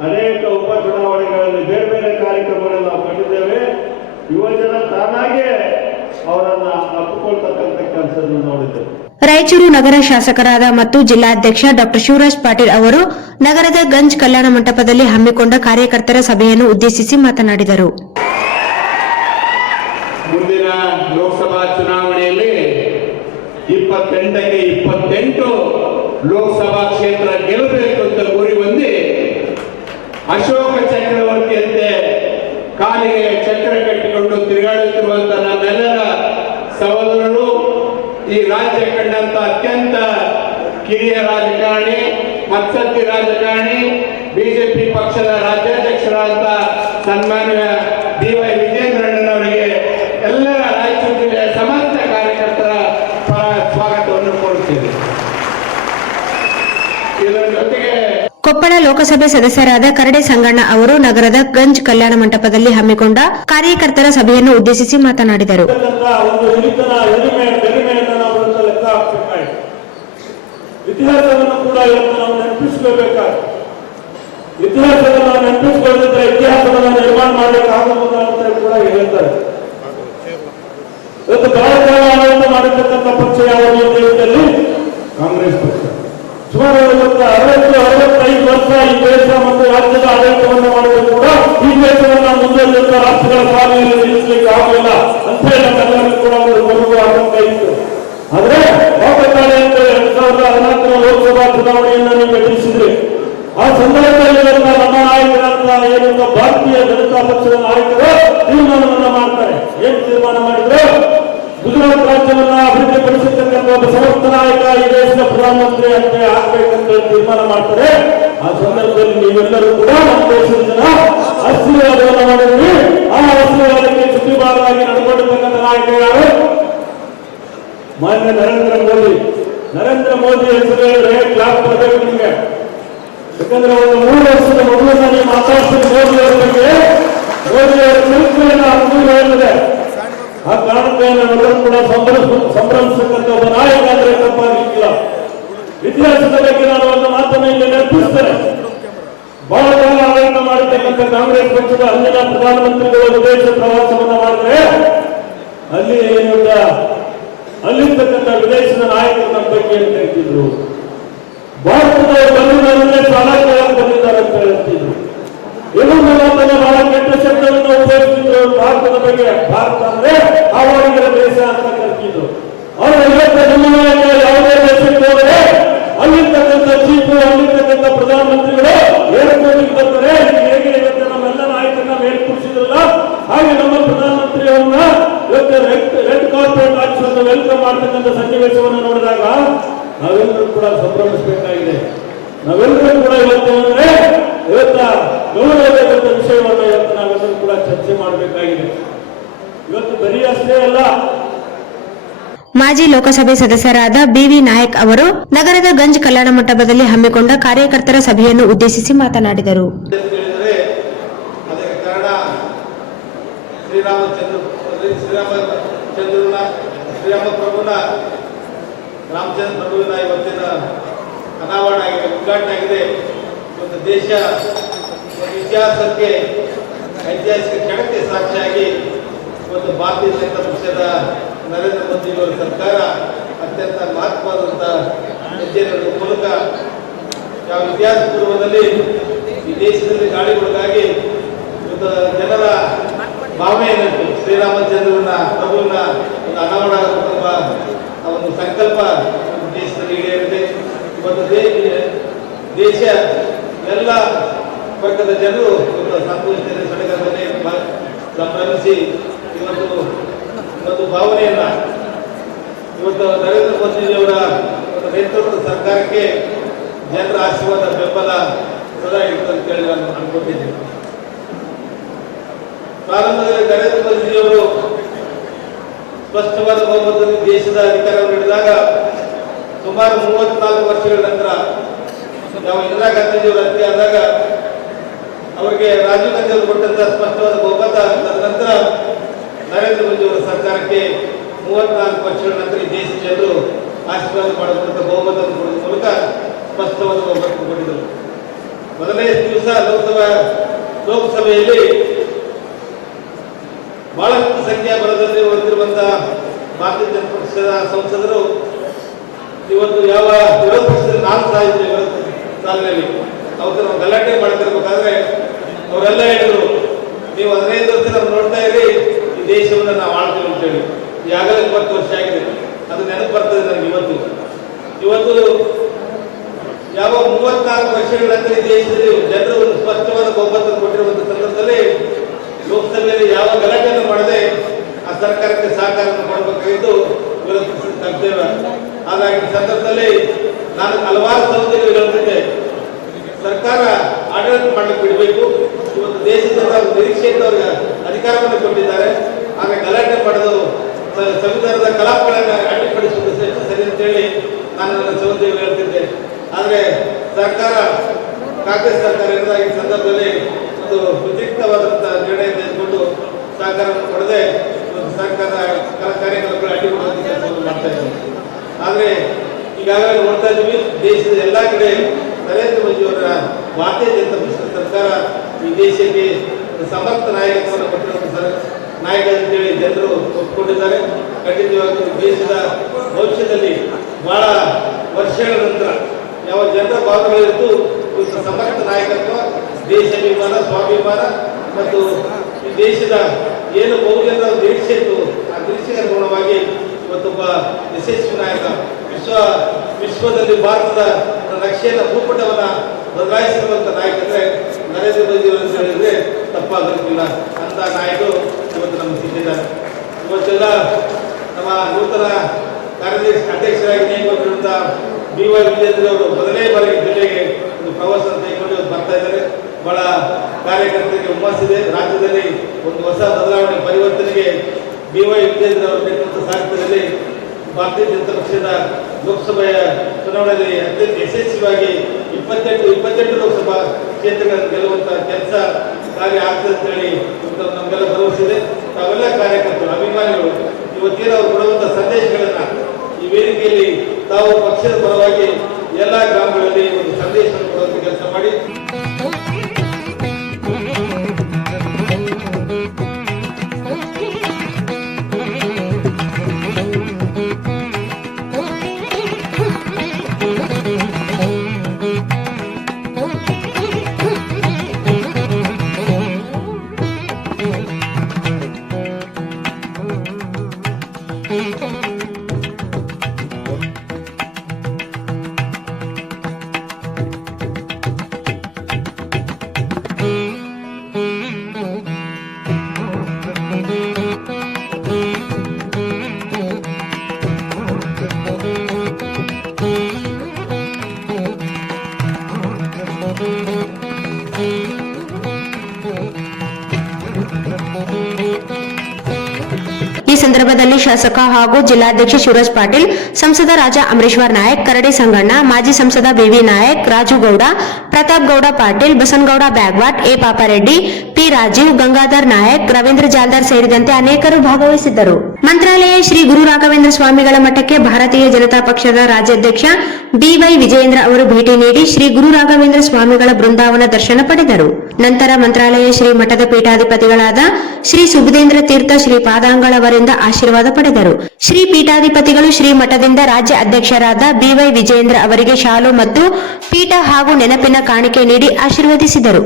ಅನೇಕ ಉಪಚುನಾವಣೆಗಳಲ್ಲಿ ಬೇರೆ ಬೇರೆ ಕಾರ್ಯಕ್ರಮಗಳಲ್ಲಿ ನಾವು ಕಂಡಿದ್ದೇವೆ. ಯುವಜನ ತಾನಾಗೆ ಅವರನ್ನ ಅಪ್ಪಿಕೊಳ್ತಕ್ಕಂಥ ಕೆಲಸವನ್ನು ನೋಡಿದ್ದೇವೆ. ರಾಯಚೂರು ನಗರ ಶಾಸಕರಾದ ಮತ್ತು ಜಿಲ್ಲಾಧ್ಯಕ್ಷ ಡಾ ಶಿವರಾಜ್ ಪಾಟೀಲ್ ಅವರು ನಗರದ ಗಂಜ್ ಕಲ್ಯಾಣ ಮಂಟಪದಲ್ಲಿ ಹಮ್ಮಿಕೊಂಡ ಕಾರ್ಯಕರ್ತರ ಸಭೆಯನ್ನು ಉದ್ದೇಶಿಸಿ ಮಾತನಾಡಿದರು. ಮುಂದಿನ ಲೋಕಸಭಾ ಚುನಾವಣೆಯಲ್ಲಿ 28ಕ್ಕೆ 28 ಲೋಕಸಭಾ ಕ್ಷೇತ್ರ ಗೆಲ್ಲಬೇಕು ಅಂತ ಗುರಿ ಹೊಂದಿ ಅಶೋಕ ಚಕ್ರವರ್ತಿಯಂತೆ ಕಾಲಿಗೆ ಚಕ್ರ ಕಟ್ಟಿಕೊಂಡು ತಿರುಗಾಡುತ್ತಿರುವಂತಹ ನಮ್ಮೆಲ್ಲರ ಸಹೋದರರು, ಈ ರಾಜ್ಯ ಕಂಡಂತ ಅತ್ಯಂತ ಕಿರಿಯ ರಾಜಕಾರಣಿ, ಮತ್ಸದ್ದಿ ರಾಜಕಾರಣಿ, ಬಿಜೆಪಿ ಪಕ್ಷದ ರಾಜ್ಯಾಧ್ಯಕ್ಷರಾದ ಸನ್ಮಾನ್ಯ BY ವಿಜೇಂದ್ರಣ್ಣನವರಿಗೆ ಎಲ್ಲರ ರಾಯಚೂರು ಜಿಲ್ಲೆಯ ಸಮಸ್ತ ಕಾರ್ಯಕರ್ತರ ಸ್ವಾಗತವನ್ನು ಕೋರುತ್ತೇವೆ. ಇದರ ಜೊತೆಗೆ ಕೊಪ್ಪಳ ಲೋಕಸಭೆ ಸದಸ್ಯರಾದ ಕರಡೆ ಸಂಗಣ್ಣ ಅವರು ನಗರದ ಗಂಜ್ ಕಲ್ಯಾಣ ಮಂಟಪದಲ್ಲಿ ಹಮ್ಮಿಕೊಂಡ ಕಾರ್ಯಕರ್ತರ ಸಭೆಯನ್ನು ಉದ್ದೇಶಿಸಿ ಮಾತನಾಡಿದರು. ಇತಿಹಾಸವನ್ನು ಕೂಡ ಇವತ್ತು ನಾವು ನೆನಪಿಸಿಕೊಳ್ಳಬೇಕಾಗುತ್ತೆ. ಇತಿಹಾಸವನ್ನು ನೆನಪಿಸಿಕೊಳ್ಳದಿದ್ರೆ ಇತಿಹಾಸವನ್ನು ನಿರ್ಮಾಣ ಮಾಡಲಿಕ್ಕಾಗುವುದಿಲ್ಲ ಅಂತ ಕೂಡ ಹೇಳ್ತಾರೆ. ಇವತ್ತು ಬಹಳ ಕಾಲ ಆಡಳಿತ ಮಾಡಿರ್ತಕ್ಕಂಥ ಪಕ್ಷ ಯಾವುದು ದೇಶದಲ್ಲಿ? ಕಾಂಗ್ರೆಸ್ ಪಕ್ಷ. ಸುಮಾರು 65 ವರ್ಷ ಈ ದೇಶ ಮತ್ತು ರಾಜ್ಯದ ಆಡಳಿತವನ್ನು ಮಾಡಿದ್ರು ಕೂಡ ಈ ದೇಶವನ್ನು ಮುಂದುವರಿದ ರಾಷ್ಟ್ರಗಳ ಸಾಲಿನಲ್ಲಿ ನಿಲ್ಲಿಸಲಿಕ್ಕೆ ಆಗಲಿಲ್ಲ ಅಂತ ಹೇಳಿ ನಮ್ಮೆಲ್ಲರಿಗೂ ಕೂಡ ಒಂದು ಬರುವ ಆತಂಕ ಇತ್ತು. ಆದ್ರೆ ವಾಪಸ್ಸಾಳೆ ಅಂತ 2014 ಲೋಕಸಭಾ ಚುನಾವಣೆಯನ್ನು ನೀವು ಎದುರಿಸಿದ್ರಿ. ಆ ಸಂದರ್ಭದಲ್ಲಿ ನಮ್ಮ ನಾಯಕರಾದ ಏನು ಭಾರತೀಯ ಜನತಾ ಪಕ್ಷದ ನಾಯಕರು ತೀರ್ಮಾನವನ್ನ ಮಾಡ್ತಾರೆ. ಏನ್ ತೀರ್ಮಾನ ಮಾಡಿದ್ರು? ಗುಜರಾತ್ ರಾಜ್ಯವನ್ನ ಅಭಿವೃದ್ಧಿಪಡಿಸಿರ್ತಕ್ಕಂಥ ಒಬ್ಬ ಸಮರ್ಥ ನಾಯಕ ಈ ದೇಶದ ಪ್ರಧಾನಮಂತ್ರಿ ಅಂತ ಆಗ್ಬೇಕಂತ ತೀರ್ಮಾನ ಮಾಡ್ತಾರೆ. ಆ ಸಂದರ್ಭದಲ್ಲಿ ನೀವೆಲ್ಲರೂ ಕೂಡ ನಮ್ಮ ದೇಶದ ಜನ ಆಶೀರ್ವಾದವನ್ನು ಮಾಡಿದ್ರಿ. ಆ ಆಶೀರ್ವಾದಕ್ಕೆ ಸುದ್ದಿವಾರವಾಗಿ ನಡ್ಕೊಂಡಿರ್ತಕ್ಕಂಥ ನಾಯಕ ಯಾರು? ಮಾನ್ಯ ನರೇಂದ್ರ ಮೋದಿ. ನರೇಂದ್ರ ಮೋದಿ ಹೆಸರು ಹೇಳಿದ್ರೆ ಕ್ಲಾಸ್ ಬರಬೇಕು ನಿಮಗೆ. ಯಾಕಂದ್ರೆ ಒಂದು 3 ವರ್ಷದ ಮಗುವನ್ನ ನೀವು ಮಾತಾಡ್ತೀರಿ ಮೋದಿ ಅವರ ಬಗ್ಗೆ. ಮೋದಿ ಅವರ ಚರಿತ್ರೆಯನ್ನು ಅದು ಹೇಳಿದೆ. ಆ ಕಾರಣಕ್ಕೆ ನಾವೆಲ್ಲರೂ ಕೂಡ ಸಂಭ್ರಮಿಸತಕ್ಕಂಥ ಒಬ್ಬ ನಾಯಕ ಅಂದ್ರೆ ತಪ್ಪಾಗಲಿಕ್ಕಿಲ್ಲ. ಇತಿಹಾಸದ ಬಗ್ಗೆ ನಾನು ಒಂದು ಮಾತನ್ನು ಇಲ್ಲಿ ನೆನಪಿಸ್ತೇನೆ. ಬಹಳ ಕಾಲ ಆಡಳಿತ ಮಾಡಿರ್ತಕ್ಕಂಥ ಕಾಂಗ್ರೆಸ್ ಪಕ್ಷದ ಅಂದಿನ ಪ್ರಧಾನಮಂತ್ರಿಗಳು ವಿದೇಶ ಪ್ರವಾಸವನ್ನ ಮಾಡಿದ್ರೆ ಅಲ್ಲಿ ಅಲ್ಲಿರ್ತಕ್ಕಂಥ ವಿದೇಶದ ನಾಯಕರು ನಮ್ಮ ಬಗ್ಗೆ ಏನು ಹೇಳ್ತಿದ್ರು? ಭಾರತದ ಬಂದಿದ್ದಾರಲ್ಲೇ ಸಾಲ ಕೇಳಕ್ಕೆ ಬಂದಿದ್ದಾರೆ ಅಂತ ಹೇಳ್ತಿದ್ರು. ಇನ್ನೊಂದು ಮಾತನ್ನ ಬಹಳ ಕೆಟ್ಟ ಶಬ್ದವನ್ನು ಉಪಯೋಗಿಸಿದ್ರು ಭಾರತದ ಬಗ್ಗೆ. ಭಾರತ ಅಂದ್ರೆ ಆವಾಡಿಗರ ದೇಶ ಅಂತ ಕರ್ತಿದ್ರು. ಅವರು ಇವತ್ತು ನಮ್ಮ ನಾಯಕ ಯಾವುದೇ ದೇಶಕ್ಕೆ ಹೋದರೆ ಅಲ್ಲಿರ್ತಕ್ಕಂಥ ಚೀಫು, ಅಲ್ಲಿರ್ತಕ್ಕಂಥ ಪ್ರಧಾನಮಂತ್ರಿಗಳು ಏರ್ಪೋರ್ಟಿಗೆ ಬರ್ತಾರೆ. ಹೇಗೆ ಇವತ್ತು ನಮ್ಮೆಲ್ಲ ನಾಯಕರನ್ನ ಮೇಲ್ಕೂಡಿಸಿದ್ರಲ್ಲ ಹಾಗೆ ನಮ್ಮ ಪ್ರಧಾನಮಂತ್ರಿ ಅವರನ್ನ ಇವತ್ತು ರೆಡ್ ಕಾರ್ಪೆಟ್ ಹಾಕಿಸೋದು ವೆಲ್ಕಮ್ ಮಾಡ್ತಕ್ಕಂಥ ಸನ್ನಿವೇಶವನ್ನು ನೋಡಿದಾಗ ನಾವೆಲ್ಲರೂ ಕೂಡ ಸಂಭ್ರಮಿಸಬೇಕಾಗಿದೆ. ನಾವೆಲ್ಲರೂ ಕೂಡ ಇವತ್ತು ಅಂದ್ರೆ ಗೌರವದ ವಿಷಯವನ್ನು ಇವತ್ತು ನಾವೆಲ್ಲರೂ ಕೂಡ ಚರ್ಚೆ ಮಾಡಬೇಕಾಗಿದೆ. ಇವತ್ತು ಬರೀ ಅಷ್ಟೇ ಅಲ್ಲ. ಮಾಜಿ ಲೋಕಸಭೆ ಸದಸ್ಯರಾದ BV ನಾಯಕ್ ಅವರು ನಗರದ ಗಂಜ್ ಕಲ್ಯಾಣ ಮಂಟಪದಲ್ಲಿ ಹಮ್ಮಿಕೊಂಡ ಕಾರ್ಯಕರ್ತರ ಸಭೆಯನ್ನು ಉದ್ದೇಶಿಸಿ ಮಾತನಾಡಿದರು. ರಾಮಚಂದ್ರ ಪ್ರಭುವಿನ ಇವತ್ತಿನ ಅನಾವರಣ ಆಗಿದೆ, ಉದ್ಘಾಟನೆ ಆಗಿದೆ. ಒಂದು ದೇಶ ಒಂದು ಇತಿಹಾಸಕ್ಕೆ ಐತಿಹಾಸಿಕ ಕ್ಷಣಕ್ಕೆ ಸಾಕ್ಷಿಯಾಗಿ ಇವತ್ತು ಭಾರತೀಯ ಜನತಾ ಪಕ್ಷದ ನರೇಂದ್ರ ಮೋದಿಯವರ ಸರ್ಕಾರ ಅತ್ಯಂತ ಮಹತ್ವವಾದಂಥ ಹೆಜ್ಜೆ ನಡೆಯುವ ಮೂಲಕ ಯಾವ ಇತಿಹಾಸ ಪೂರ್ವದಲ್ಲಿ ಈ ದೇಶದಲ್ಲಿ ಗಾಳಿಗೊಳಗಾಗಿ ಇವತ್ತು ಜನರ ಭಾವನೆ ಏನಿತ್ತು, ಶ್ರೀರಾಮಚಂದ್ರನ ಪ್ರಭುವಿನ ಒಂದು ಅನಾವರಣ ಆಗುವ ಆ ಒಂದು ಸಂಕಲ್ಪ ದೇಶದಲ್ಲಿ ಈಡೇರಿದೆ. ಇವತ್ತು ದೇಶ ಎಲ್ಲ ವರ್ಗದ ಜನರು ಇವತ್ತು ಸಂತೋಷದಲ್ಲಿ ಸಡಗರದಲ್ಲಿ ಸಂಭ್ರಮಿಸಿ ಇವತ್ತು ಭಾವನೆಯನ್ನ ಇವತ್ತು ನರೇಂದ್ರ ಮೋದಿಯವರ ನೇತೃತ್ವದ ಸರ್ಕಾರಕ್ಕೆ ಜನರ ಆಶೀರ್ವಾದ ಬೆಂಬಲ ಸದಾ ಇರ್ತದೆ ಅಂತ ಹೇಳಿ ನಾನು ಅನ್ಕೊಂಡಿದ್ದೀನಿ. ಪ್ರಾರಂಭದಲ್ಲಿ ನರೇಂದ್ರ ಮೋದಿಜಿಯವರು ಸ್ಪಷ್ಟವಾದ ಬಹುಮತದಲ್ಲಿ ದೇಶದ ಅಧಿಕಾರವನ್ನು ಹಿಡಿದಾಗ ಸುಮಾರು 34 ವರ್ಷಗಳ ನಂತರ ನಾವು ಇಂದಿರಾ ಗಾಂಧೀಜಿಯವರ ಹತ್ಯೆ ಆದಾಗ ಅವರಿಗೆ ರಾಜೀವ್ ಗಾಂಧಿ ಅವರು ಕೊಟ್ಟಂತಹ ಸ್ಪಷ್ಟವಾದ ಬಹುಮತ, ತದನಂತರ ನರೇಂದ್ರ ಮೋದಿ ಅವರ ಸರ್ಕಾರಕ್ಕೆ 34 ವರ್ಷಗಳ ನಂತರ ಈ ದೇಶದ ಜನರು ಆಶೀರ್ವಾದ ಮಾಡುವಂತ ಬಹುಮತವನ್ನು ಕೊಡುವ ಮೂಲಕ ಸ್ಪಷ್ಟವಾದ ಬಹುಮತ ಕೊಟ್ಟಿದ್ದರು. ಮೊದಲನೇ ದಿವಸ ಲೋಕಸಭೆಯಲ್ಲಿ ಬಹಳಷ್ಟು ಸಂಖ್ಯಾಬಲದಲ್ಲಿ ಹೊಂದಿರುವಂತಹ ಭಾರತೀಯ ಜನತಾ ಪಕ್ಷದ ಸಂಸದರು ಇವತ್ತು ಯಾವ ವಿರೋಧ ಪಕ್ಷದಲ್ಲಿ 4 ಸಾಹಿತ್ಯ ಸಾಲಿನಲ್ಲಿ ಅವತ್ತು ನಾವು ಗಲಾಟೆ ಮಾಡ್ತಿರ್ಬೇಕಾದ್ರೆ ಅವರೆಲ್ಲ ಹೇಳಿದ್ರು, ನೀವು 15 ವರ್ಷ ನಾವು ನೋಡ್ತಾ ಇರಿ, ಈ ದೇಶವನ್ನು ನಾವು ಆಳ್ತೀವಿ ಅಂತ ಹೇಳಿ. ಈಗಾಗಲೇ 20 ವರ್ಷ ಆಗಿದೆ. ಅದು ನೆನಪು ಬರ್ತದೆ ನನಗೆ. ಇವತ್ತು ಯಾವ 34 ವರ್ಷಗಳ ನಂತರ ಈ ದೇಶದಲ್ಲಿ ಜನರು ಒಂದು ಸ್ಪಷ್ಟವಾದ ಬಹುಮತ ಕೊಟ್ಟಿರುವಂತ ಸಂದರ್ಭದಲ್ಲಿ ಲೋಕಸಭೆಯಲ್ಲಿ ಯಾವ ಗಲಾಟೆಯನ್ನು ಮಾಡದೆ ಆ ಸರ್ಕಾರಕ್ಕೆ ಸಹಕಾರವನ್ನು ಮಾಡಬೇಕಾಗಿದ್ದು ವಿರೋಧ ಪಕ್ಷದ ಕರ್ತವ್ಯ. ಹಾಗಾಗಿ ಈ ಸಂದರ್ಭದಲ್ಲಿ ನಾನು ಹಲವಾರು ಸಹೋದರರು ಹೇಳ್ತಿದ್ದೆ, ಸರ್ಕಾರ ಆಡಳಿತ ಮಾಡಲಿಕ್ಕೆ ಬಿಡಬೇಕು. ಇವತ್ತು ದೇಶದ ನಿರೀಕ್ಷೆಯಿಂದ ಅವರಿಗೆ ಅಧಿಕಾರವನ್ನು ಕೊಟ್ಟಿದ್ದಾರೆ. ಆಗ ಗಲಾಟೆ ಮಾಡೋದು ಸಂವಿಧಾನದ ಕಲಾಪಗಳನ್ನು ಅಡ್ಡಿಪಡಿಸುವುದು ಸರಿ ಅಂತೇಳಿ ನಾನು ನನ್ನ ಸಹೋದರರು ಹೇಳ್ತಿದ್ದೆ. ಆದರೆ ಸರ್ಕಾರ, ಕಾಂಗ್ರೆಸ್ ಸರ್ಕಾರ ಈ ಸಂದರ್ಭದಲ್ಲಿ ಒಂದು ವ್ಯತಿರಿಕ್ತವಾದಂತಹ ನಿರ್ಣಯ ತೆಗೆದುಕೊಂಡು ಸಹಕಾರವನ್ನು ಕೊಡದೆ ಸರ್ಕಾರದ ಕಾರ್ಯಕ್ರಮಗಳು ಅಡ್ಡಿಪಡುವಂತೆ ಕೆಲಸವನ್ನು ಮಾಡ್ತಾ ಇದ್ದಾರೆ. ಆದರೆ ಈಗಾಗಲೇ ನೋಡ್ತಾ ಇದ್ದೀವಿ, ದೇಶದ ಎಲ್ಲ ಕಡೆ ನರೇಂದ್ರ ಮೋದಿ ಅವರ ಭಾರತೀಯ ಜನತಾ ಪಕ್ಷದ ಸರ್ಕಾರ ಈ ದೇಶಕ್ಕೆ ಸಮರ್ಥ ನಾಯಕತ್ವವನ್ನು ಕೊಟ್ಟಿರುವಂತ ನಾಯಕ ಅಂತೇಳಿ ಜನರು ಒಪ್ಪಿಕೊಂಡಿದ್ದಾರೆ. ಖಂಡಿತವಾಗಿ ದೇಶದ ಭವಿಷ್ಯದಲ್ಲಿ ಬಹಳ ವರ್ಷಗಳ ನಂತರ ಯಾವ ಜನರ ಭಾವನೆಗಳಿದ್ದು ಸಮರ್ಥ ನಾಯಕತ್ವ, ದೇಶಾಭಿಮಾನ, ಸ್ವಾಭಿಮಾನ ಮತ್ತು ಈ ದೇಶದ ಏನು ಬಹುಜನರ ನಿರೀಕ್ಷೆ ಇತ್ತು ಆ ನಿರೀಕ್ಷೆಗೆ ಅನುಗುಣವಾಗಿ ಇವತ್ತೊಬ್ಬ ಯಶಸ್ವಿ ನಾಯಕ ವಿಶ್ವದಲ್ಲಿ ಭಾರತದ ನಕ್ಷೆಯನ್ನು ಭೂಪಟವನ್ನು ಬದಲಾಯಿಸಿರುವಂತ ನಾಯಕ ಅಂದ್ರೆ ನರೇಂದ್ರ ಮೋದಿ ಅವರು ಅಂತ ಹೇಳಿದ್ರೆ ತಪ್ಪಾಗಲಿಕ್ಕಿಲ್ಲ. ಅಂತ ನಾಯಕರು ಇವತ್ತು ನಮಗೆ ಸಿಕ್ಕಿದ್ದಾರೆ. ಇವತ್ತೆಲ್ಲ ನಮ್ಮ ನೂತನ ಕಾರ್ಯದರ್ಶಿ ಅಧ್ಯಕ್ಷರಾಗಿ ನೇಮಕಗೊಂಡ BY ವಿಜೇಂದ್ರ ಅವರು ಮೊದಲನೇ ಬಾರಿಗೆ ಜಿಲ್ಲೆಗೆ ಒಂದು ಪ್ರವಾಸ ತೆಗೆದುಕೊಂಡು ಬರ್ತಾ ಇದ್ದಾರೆ. ಬಹಳ ಕಾರ್ಯಕರ್ತರಿಗೆ ಹುಮ್ಮಸ್ಸಿದೆ. ರಾಜ್ಯದಲ್ಲಿ ಒಂದು ಹೊಸ ಬದಲಾವಣೆ, ಪರಿವರ್ತನೆಗೆ BY ವಿಜೇಂದ್ರ ಅವರ ನೇತೃತ್ವದ ಸಾರಥ್ಯದಲ್ಲಿ ಭಾರತೀಯ ಜನತಾ ಪಕ್ಷದ ಲೋಕಸಭೆಯ ಚುನಾವಣೆಯಲ್ಲಿ ಅತ್ಯಂತ ಯಶಸ್ವಿಯಾಗಿ 28 ಲೋಕಸಭಾ ಕ್ಷೇತ್ರಗಳನ್ನು ಗೆಲ್ಲುವಂತ ಕೆಲಸ ಕಾರ್ಯ ಆಗ್ತದೆ ಅಂತ ಹೇಳಿ ನಮಗೆಲ್ಲ ಭರವಸೆ ಇದೆ. ತಾವೆಲ್ಲ ಕಾರ್ಯಕರ್ತರು, ಅಭಿಮಾನಿಗಳು ಇವತ್ತೇನು ಅವರು ಕೊಡುವಂತ ಸಂದೇಶಗಳನ್ನ ಈ ವೇದಿಕೆಯಲ್ಲಿ ತಾವು ಪಕ್ಷದ ಪರವಾಗಿ ಎಲ್ಲ ಗ್ರಾಮಗಳಲ್ಲಿ ಒಂದು ಸಂದೇಶವನ್ನು ಕೊಡುವಂತ ಕೆಲಸ ಮಾಡಿ ಈ ಸಂದರ್ಭದಲ್ಲಿ ಶಾಸಕ ಹಾಗೂ ಜಿಲ್ಲಾಧ್ಯಕ್ಷ ಶಿವರಾಜ್ ಪಾಟೀಲ್, ಸಂಸದ ರಾಜ ಅಮರೇಶ್ವರ್ ನಾಯಕ್, ಕರಡಿ ಸಂಗಣ್ಣ, ಮಾಜಿ ಸಂಸದ BV Nayak, Raju Gowda, Pratap Gowda Patil, Basanagouda Byagwat, A Papareddy, P Rajeev, Gangadhar Nayak, Ravindra Jaldar ಸೇರಿದಂತೆ ಅನೇಕರು ಭಾಗವಹಿಸಿದ್ದರು. ಮಂತ್ರಾಲಯ ಶ್ರೀ ಗುರು ರಾಘವೇಂದ್ರ ಸ್ವಾಮಿಗಳ ಮಠಕ್ಕೆ ಭಾರತೀಯ ಜನತಾ ಪಕ್ಷದ ರಾಜ್ಯಾಧ್ಯಕ್ಷ BY ವಿಜಯೇಂದ್ರ ಅವರು ಭೇಟಿ ನೀಡಿ ಶ್ರೀ ಗುರು ರಾಘವೇಂದ್ರ ಸ್ವಾಮಿಗಳ ಬೃಂದಾವನ ದರ್ಶನ ಪಡೆದರು. ನಂತರ ಮಂತ್ರಾಲಯ ಶ್ರೀ ಮಠದ ಪೀಠಾಧಿಪತಿಗಳಾದ ಶ್ರೀ ಸುಬುಧೇಂದ್ರ ತೀರ್ಥ ಶ್ರೀ ಪಾದಾಂಗಳ ಅವರಿಂದ ಆಶೀರ್ವಾದ ಪಡೆದರು. ಶ್ರೀ ಪೀಠಾಧಿಪತಿಗಳು ಶ್ರೀ ಮಠದಿಂದ ರಾಜ್ಯ ಅಧ್ಯಕ್ಷರಾದ BY ವಿಜಯೇಂದ್ರ ಅವರಿಗೆ ಶಾಲು ಮತ್ತು ಪೀಠ ಹಾಗೂ ನೆನಪಿನ ಕಾಣಿಕೆ ನೀಡಿ ಆಶೀರ್ವದಿಸಿದರು.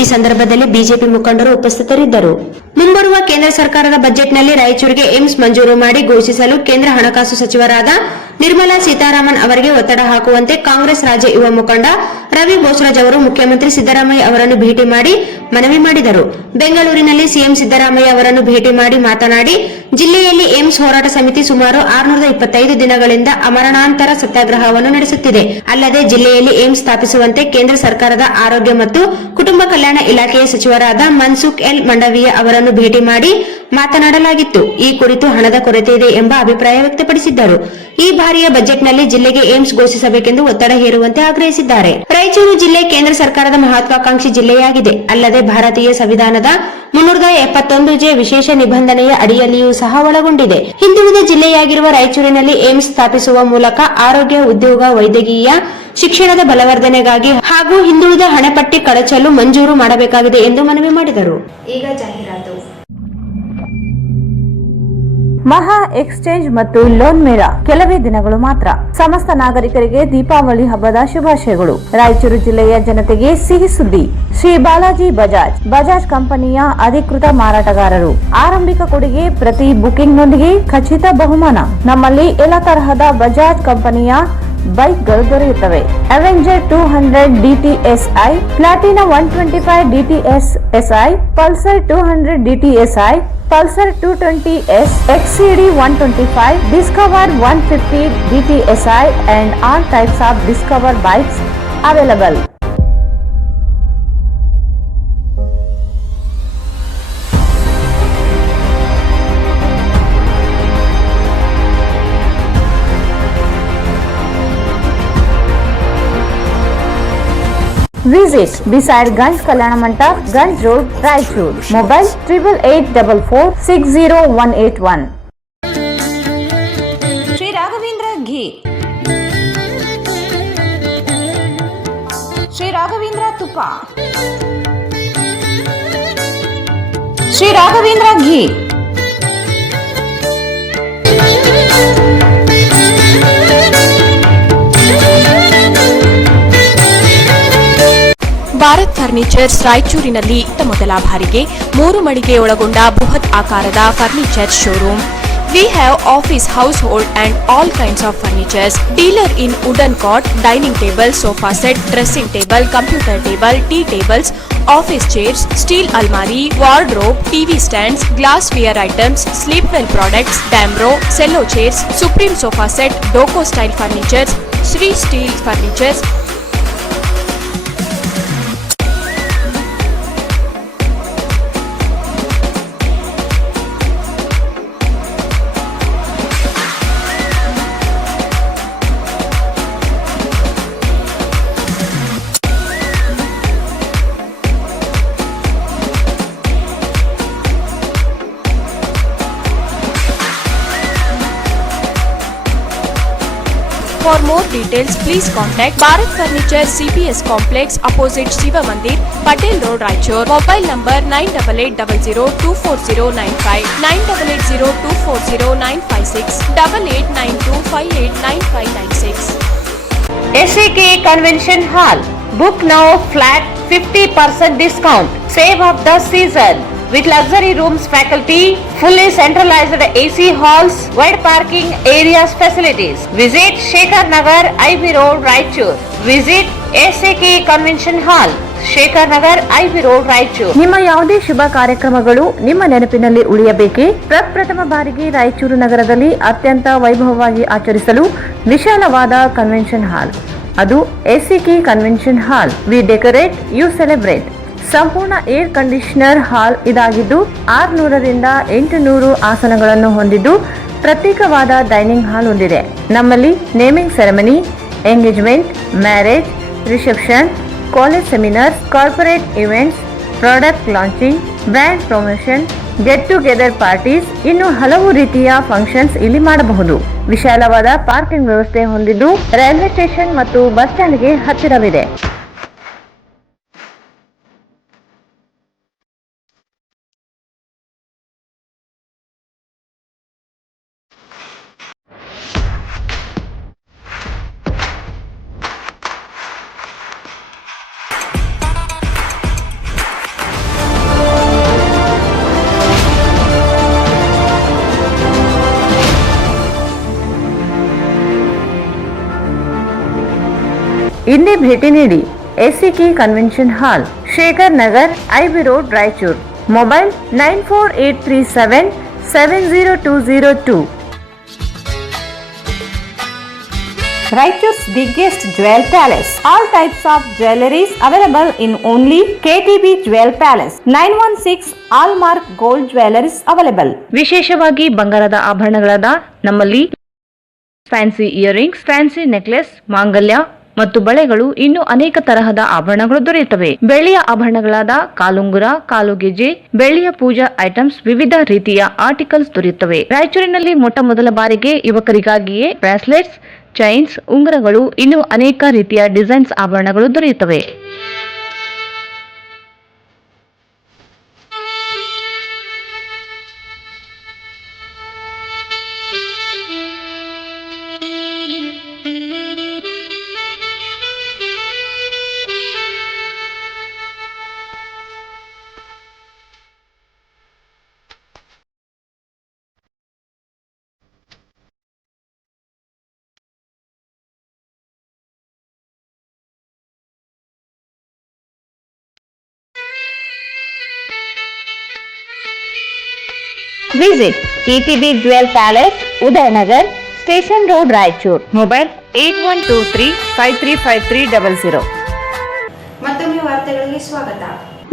ಈ ಸಂದರ್ಭದಲ್ಲಿ ಬಿಜೆಪಿ ಮುಖಂಡರು ಉಪಸ್ಥಿತರಿದ್ದರು. ಮುಂಬರುವ ಕೇಂದ್ರ ಸರ್ಕಾರದ ಬಜೆಟ್ನಲ್ಲಿ ರಾಯಚೂರಿಗೆ ಏಮ್ಸ್ ಮಂಜೂರು ಮಾಡಿ ಘೋಷಿಸಲು ಕೇಂದ್ರ ಹಣಕಾಸು ಸಚಿವರಾದ ನಿರ್ಮಲಾ ಸೀತಾರಾಮನ್ ಅವರಿಗೆ ಒತ್ತಡ ಹಾಕುವಂತೆ ಕಾಂಗ್ರೆಸ್ ರಾಜ್ಯ ಯುವ ಮುಖಂಡ ರವಿ ಬೋಸರಾಜ್ ಅವರು ಮುಖ್ಯಮಂತ್ರಿ ಸಿದ್ದರಾಮಯ್ಯ ಅವರನ್ನು ಭೇಟಿ ಮಾಡಿ ಮನವಿ ಮಾಡಿದರು. ಬೆಂಗಳೂರಿನಲ್ಲಿ ಸಿಎಂ ಸಿದ್ದರಾಮಯ್ಯ ಅವರನ್ನು ಭೇಟಿ ಮಾಡಿ ಮಾತನಾಡಿ, ಜಿಲ್ಲೆಯಲ್ಲಿ ಏಮ್ಸ್ ಹೋರಾಟ ಸಮಿತಿ ಸುಮಾರು 625 ದಿನಗಳಿಂದ ಅಮರಣಾಂತರ ಸತ್ಯಾಗ್ರಹವನ್ನು ನಡೆಸುತ್ತಿದೆ. ಅಲ್ಲದೆ ಜಿಲ್ಲೆಯಲ್ಲಿ ಏಮ್ಸ್ ಸ್ಥಾಪಿಸುವಂತೆ ಕೇಂದ್ರ ಸರ್ಕಾರದ ಆರೋಗ್ಯ ಮತ್ತು ಕುಟುಂಬ ಕಲ್ಯಾಣ ಇಲಾಖೆಯ ಸಚಿವರಾದ ಮನ್ಸುಖ್ ಎಲ್ ಮಂಡವಿಯಾ ಅವರನ್ನು ಭೇಟಿ ಮಾಡಿ ಮಾತನಾಡಲಾಗಿತ್ತು. ಈ ಕುರಿತು ಹಣದ ಕೊರತೆ ಇದೆ ಎಂಬ ಅಭಿಪ್ರಾಯ ವ್ಯಕ್ತಪಡಿಸಿದ್ದರು. ಈ ಬಾರಿಯ ಬಜೆಟ್ನಲ್ಲಿ ಜಿಲ್ಲೆಗೆ ಏಮ್ಸ್ ಘೋಷಿಸಬೇಕೆಂದು ಒತ್ತಡ ಹೇರುವಂತೆ ಆಗ್ರಹಿಸಿದ್ದಾರೆ. ರಾಯಚೂರು ಜಿಲ್ಲೆ ಕೇಂದ್ರ ಸರ್ಕಾರದ ಮಹತ್ವಾಕಾಂಕ್ಷಿ ಜಿಲ್ಲೆಯಾಗಿದೆ. ಅಲ್ಲದೆ ಭಾರತೀಯ ಸಂವಿಧಾನದ 371 ವಿಶೇಷ ನಿಬಂಧನೆಯ ಅಡಿಯಲ್ಲಿಯೂ ಸಹ ಒಳಗೊಂಡಿದೆ. ಹಿಂದುಳಿದ ಜಿಲ್ಲೆಯಾಗಿರುವ ರಾಯಚೂರಿನಲ್ಲಿ ಏಮ್ಸ್ ಸ್ಥಾಪಿಸುವ ಮೂಲಕ ಆರೋಗ್ಯ, ಉದ್ಯೋಗ, ವೈದ್ಯಕೀಯ ಶಿಕ್ಷಣದ ಬಲವರ್ಧನೆಗಾಗಿ ಹಾಗೂ ಹಿಂದುಳಿದ ಹಣಪಟ್ಟಿ ಕಳಚಲು ಮಂಜೂರು ಮಾಡಬೇಕಾಗಿದೆ ಎಂದು ಮನವಿ ಮಾಡಿದರು. ಈಗ ಜಾಹೀರಾತು. ಮಹಾ ಎಕ್ಸ್ಚೇಂಜ್ ಮತ್ತು ಲೋನ್ ಮೇಳ ಕೆಲವೇ ದಿನಗಳು ಮಾತ್ರ. ಸಮಸ್ತ ನಾಗರಿಕರಿಗೆ ದೀಪಾವಳಿ ಹಬ್ಬದ ಶುಭಾಶಯಗಳು. ರಾಯಚೂರು ಜಿಲ್ಲೆಯ ಜನತೆಗೆ ಸಿಹಿ ಸುದ್ದಿ. ಶ್ರೀ ಬಾಲಾಜಿ ಬಜಾಜ್ ಕಂಪನಿಯ ಅಧಿಕೃತ ಮಾರಾಟಗಾರರು. ಆರಂಭಿಕ ಕೊಡುಗೆ ಪ್ರತಿ ಬುಕಿಂಗ್ನೊಂದಿಗೆ ಖಚಿತ ಬಹುಮಾನ. ನಮ್ಮಲ್ಲಿ ಎಲ್ಲ ತರಹದ ಬಜಾಜ್ ಕಂಪನಿಯ ಬೈಕ್ಗಳು ದೊರೆಯುತ್ತವೆ. Avenger 200 DTSI, Platina 125 DTSI, Pulsar 200 DTSI, Pulsar 220S, XCD 125, Discover 150 DTSI and all types of Discover bikes available. Visit beside Ganj Kalyana Mandap, Ganj Road, Raichur. Mobile 8844600181. Sri Raghavendra Ghee, Sri Raghavendra Tupa, Sri Raghavendra Ghee. Bharat furnitures ರಾಯಚೂರಿನಲ್ಲಿ ಮೊದಲ ಬಾರಿಗೆ 3 ಮಳಿಗೆ ಒಳಗೊಂಡ ಬೃಹತ್ ಆಕಾರದ furniture showroom. We have office, household and all kinds of furnitures. Dealer in wooden cot, dining table, sofa set, dressing table, computer table, tea tables, office chairs, steel almari, wardrobe, TV stands, glassware items, sleepwell products, Damro, cello chairs, Supreme sofa set, Doco style furnitures, Sri Steel furnitures. For more details, please contact Bharat Furniture CPS Complex opposite Shiva Mandir, Patel Road, Raichur. Mobile number 9880240959, 9880240956, 8892589596. SAK Convention Hall. Book now flat 50% discount. Save of the season. With luxury rooms, faculty, fully centralized AC halls, wide parking areas facilities. Visit Shekhar Nagar, IB Road, Raichur. Visit SAK Convention Hall, Shekhar Nagar, IB Road, Raichur. ನಿಮ್ಮ ಯಾವುದೇ ಶುಭ ಕಾರ್ಯಕ್ರಮಗಳು ನಿಮ್ಮ ನೆನಪಿನಲ್ಲಿ ಉಳಿಯಬೇಕೇ? ಪ್ರಪ್ರಥಮ ಬಾರಿಗೆ ರಾಯಚೂರು ನಗರದಲ್ಲಿ ಅತ್ಯಂತ ವೈಭವವಾಗಿ ಆಚರಿಸಲು ವಿಶಾಲವಾದ ಕನ್ವೆನ್ಷನ್ ಹಾಲ್, ಅದು SAK convention hall. We decorate, you celebrate. ಸಂಪೂರ್ಣ ಏರ್ ಕಂಡೀಷನರ್ ಹಾಲ್ ಇದಾಗಿದ್ದು 600ರಿಂದ 800 ಆಸನಗಳನ್ನು ಹೊಂದಿದ್ದು ಪ್ರತ್ಯೇಕವಾದ ಡೈನಿಂಗ್ ಹಾಲ್ ಹೊಂದಿದೆ. ನಮ್ಮಲ್ಲಿ naming ceremony, engagement, marriage, reception, college seminars, corporate events, product launching, brand promotion, get together parties, ಇನ್ನು ಹಲವು ರೀತಿಯ ಫಂಕ್ಷನ್ಸ್ ಇಲ್ಲಿ ಮಾಡಬಹುದು. ವಿಶಾಲವಾದ ಪಾರ್ಕಿಂಗ್ ವ್ಯವಸ್ಥೆ ಹೊಂದಿದ್ದು ರೈಲ್ವೆ ಸ್ಟೇಷನ್ ಮತ್ತು ಬಸ್ ಸ್ಟ್ಯಾಂಡ್ಗೆ ಹತ್ತಿರವಿದೆ. ಇಂದೇ ಭೇಟಿ ನೀಡಿ SAK convention hall, Shekhar Nagar, IB road, Raichur. Mobile 9483770202. Raichur's biggest jewel palace. All types of jewelries available in only KTB Jewel Palace. 916 Allmark Gold Jewelries available. ವಿಶೇಷವಾಗಿ ಬಂಗಾರದ ಆಭರಣಗಳಾದ ನಮ್ಮಲ್ಲಿ ಫ್ಯಾನ್ಸಿ ಇಯರಿಂಗ್ಸ್, ಫ್ಯಾನ್ಸಿ ನೆಕ್ಲೆಸ್, ಮಾಂಗಲ್ಯ ಮತ್ತು ಬಳೆಗಳು ಇನ್ನೂ ಅನೇಕ ತರಹದ ಆಭರಣಗಳು ದೊರೆಯುತ್ತವೆ. ಬೆಳ್ಳಿಯ ಆಭರಣಗಳಾದ ಕಾಲುಂಗುರ, ಕಾಲುಗೆಜೆ, ಬೆಳ್ಳಿಯ ಪೂಜಾ ಐಟಮ್ಸ್, ವಿವಿಧ ರೀತಿಯ ಆರ್ಟಿಕಲ್ಸ್ ದೊರೆಯುತ್ತವೆ. ರಾಯಚೂರಿನಲ್ಲಿ ಮೊಟ್ಟ ಮೊದಲ ಬಾರಿಗೆ ಯುವಕರಿಗಾಗಿಯೇ ಬ್ರಾಸ್ಲೆಟ್ಸ್, ಚೈನ್ಸ್, ಉಂಗುರಗಳು, ಇನ್ನೂ ಅನೇಕ ರೀತಿಯ ಡಿಸೈನ್ಸ್ ಆಭರಣಗಳು ದೊರೆಯುತ್ತವೆ. Visit KTB Jewel Palace, Udayanagar, Station Road, Raichur. Mobile 8123-535300. ಮತ್ತೊಮ್ಮೆ ವಾರ್ತೆಗಳಿಗೆ ಸ್ವಾಗತ.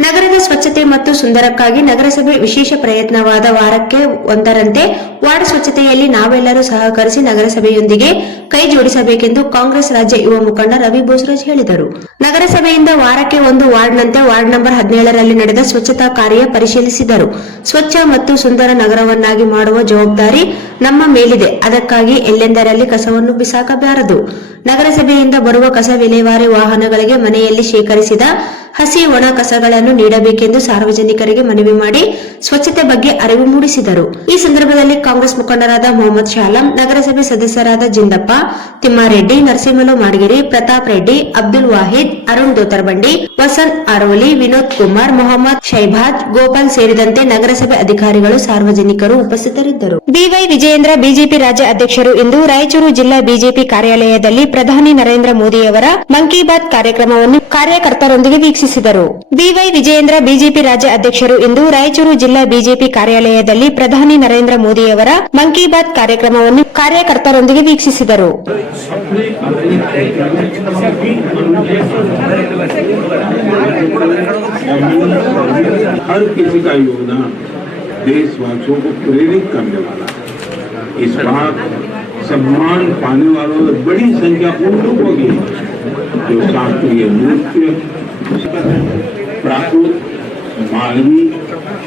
ನಗರದ ಸ್ವಚ್ಛತೆ ಮತ್ತು ಸುಂದರಕ್ಕಾಗಿ ನಗರಸಭೆ ವಿಶೇಷ ಪ್ರಯತ್ನವಾದ ವಾರಕ್ಕೆ ಒಂದರಂತೆ ವಾರ್ಡ್ ಸ್ವಚ್ಛತೆಯಲ್ಲಿ ನಾವೆಲ್ಲರೂ ಸಹಕರಿಸಿ ನಗರಸಭೆಯೊಂದಿಗೆ ಕೈ ಜೋಡಿಸಬೇಕೆಂದು ಕಾಂಗ್ರೆಸ್ ರಾಜ್ಯ ಯುವ ಮುಖಂಡ ರವಿ ಬೋಸರಾಜ್ ಹೇಳಿದರು. ನಗರಸಭೆಯಿಂದ ವಾರಕ್ಕೆ ಒಂದು ವಾರ್ಡ್ನಂತೆ ವಾರ್ಡ್ ನಂಬರ್ 17ರಲ್ಲಿ ನಡೆದ ಸ್ವಚ್ಛತಾ ಕಾರ್ಯ ಪರಿಶೀಲಿಸಿದರು. ಸ್ವಚ್ಛ ಮತ್ತು ಸುಂದರ ನಗರವನ್ನಾಗಿ ಮಾಡುವ ಜವಾಬ್ದಾರಿ ನಮ್ಮ ಮೇಲಿದೆ. ಅದಕ್ಕಾಗಿ ಎಲ್ಲೆಂದರಲ್ಲಿ ಕಸವನ್ನು ಬಿಸಾಕಬಾರದು. ನಗರಸಭೆಯಿಂದ ಬರುವ ಕಸ ವಿಲೇವಾರಿ ವಾಹನಗಳಿಗೆ ಮನೆಯಲ್ಲಿ ಶೇಖರಿಸಿದ ಹಸಿ ಒಣ ಕಸಗಳನ್ನು ನೀಡಬೇಕೆಂದು ಸಾರ್ವಜನಿಕರಿಗೆ ಮನವಿ ಮಾಡಿ ಸ್ವಚ್ಛತೆ ಬಗ್ಗೆ ಅರಿವು ಮೂಡಿಸಿದರು. ಈ ಸಂದರ್ಭದಲ್ಲಿ ಕಾಂಗ್ರೆಸ್ ಮುಖಂಡರಾದ ಮೊಹಮ್ಮದ್ ಶಾಲಂ, ನಗರಸಭೆ ಸದಸ್ಯರಾದ ಜಿಂದಪ್ಪ, ತಿಮ್ಮಾರೆಡ್ಡಿ, ನರಸಿಂಹಲು ಮಾಡಗಿರಿ, ಪ್ರತಾಪ್ ರೆಡ್ಡಿ, ಅಬ್ದುಲ್ ವಾಹಿದ್, ಅರುಣ್ ದೋತರ್ಬಂಡಿ, ವಸಂತ್ ಆರೋಲಿ, ವಿನೋದ್ ಕುಮಾರ್, ಮೊಹಮ್ಮದ್ ಶೈಬಾಜ್, ಗೋಪಾಲ್ ಸೇರಿದಂತೆ ನಗರಸಭೆ ಅಧಿಕಾರಿಗಳು, ಸಾರ್ವಜನಿಕರು ಉಪಸ್ಥಿತರಿದ್ದರು. ಬಿವೈ ವಿಜಯೇಂದ್ರ ಬಿಜೆಪಿ ರಾಜ್ಯ ಅಧ್ಯಕ್ಷರು ಇಂದು ರಾಯಚೂರು ಜಿಲ್ಲಾ ಬಿಜೆಪಿ ಕಾರ್ಯಾಲಯದಲ್ಲಿ ಪ್ರಧಾನಿ ನರೇಂದ್ರ ಮೋದಿಯವರ ಮನ್ ಕಿ ಬಾತ್ ಕಾರ್ಯಕ್ರಮವನ್ನು ಕಾರ್ಯಕರ್ತರೊಂದಿಗೆ ವೀಕ್ಷಿಸಿದರು. ಬಿವೈ ವಿಜಯೇಂದ್ರ ಬಿಜೆಪಿ ರಾಜ್ಯ ಅಧ್ಯಕ್ಷರು ಇಂದು ರಾಯಚೂರು ಜಿಲ್ಲಾ ಬಿಜೆಪಿ ಕಾರ್ಯಾಲಯದಲ್ಲಿ ಪ್ರಧಾನಿ ನರೇಂದ್ರ ಮೋದಿಯವರ ಮನ್ ಕಿ ಬಾತ್ ಕಾರ್ಯಕ್ರಮವನ್ನು ಕಾರ್ಯಕರ್ತರೊಂದಿಗೆ ವೀಕ್ಷಿಸಿದರು. हर किसी का योगदान देशवासियों को प्रेरित करने वाला है. इस बार सम्मान पाने वालों में बड़ी संख्या उन लोगों की जो शास्त्रीय नृत्य, प्राकृत, मालवी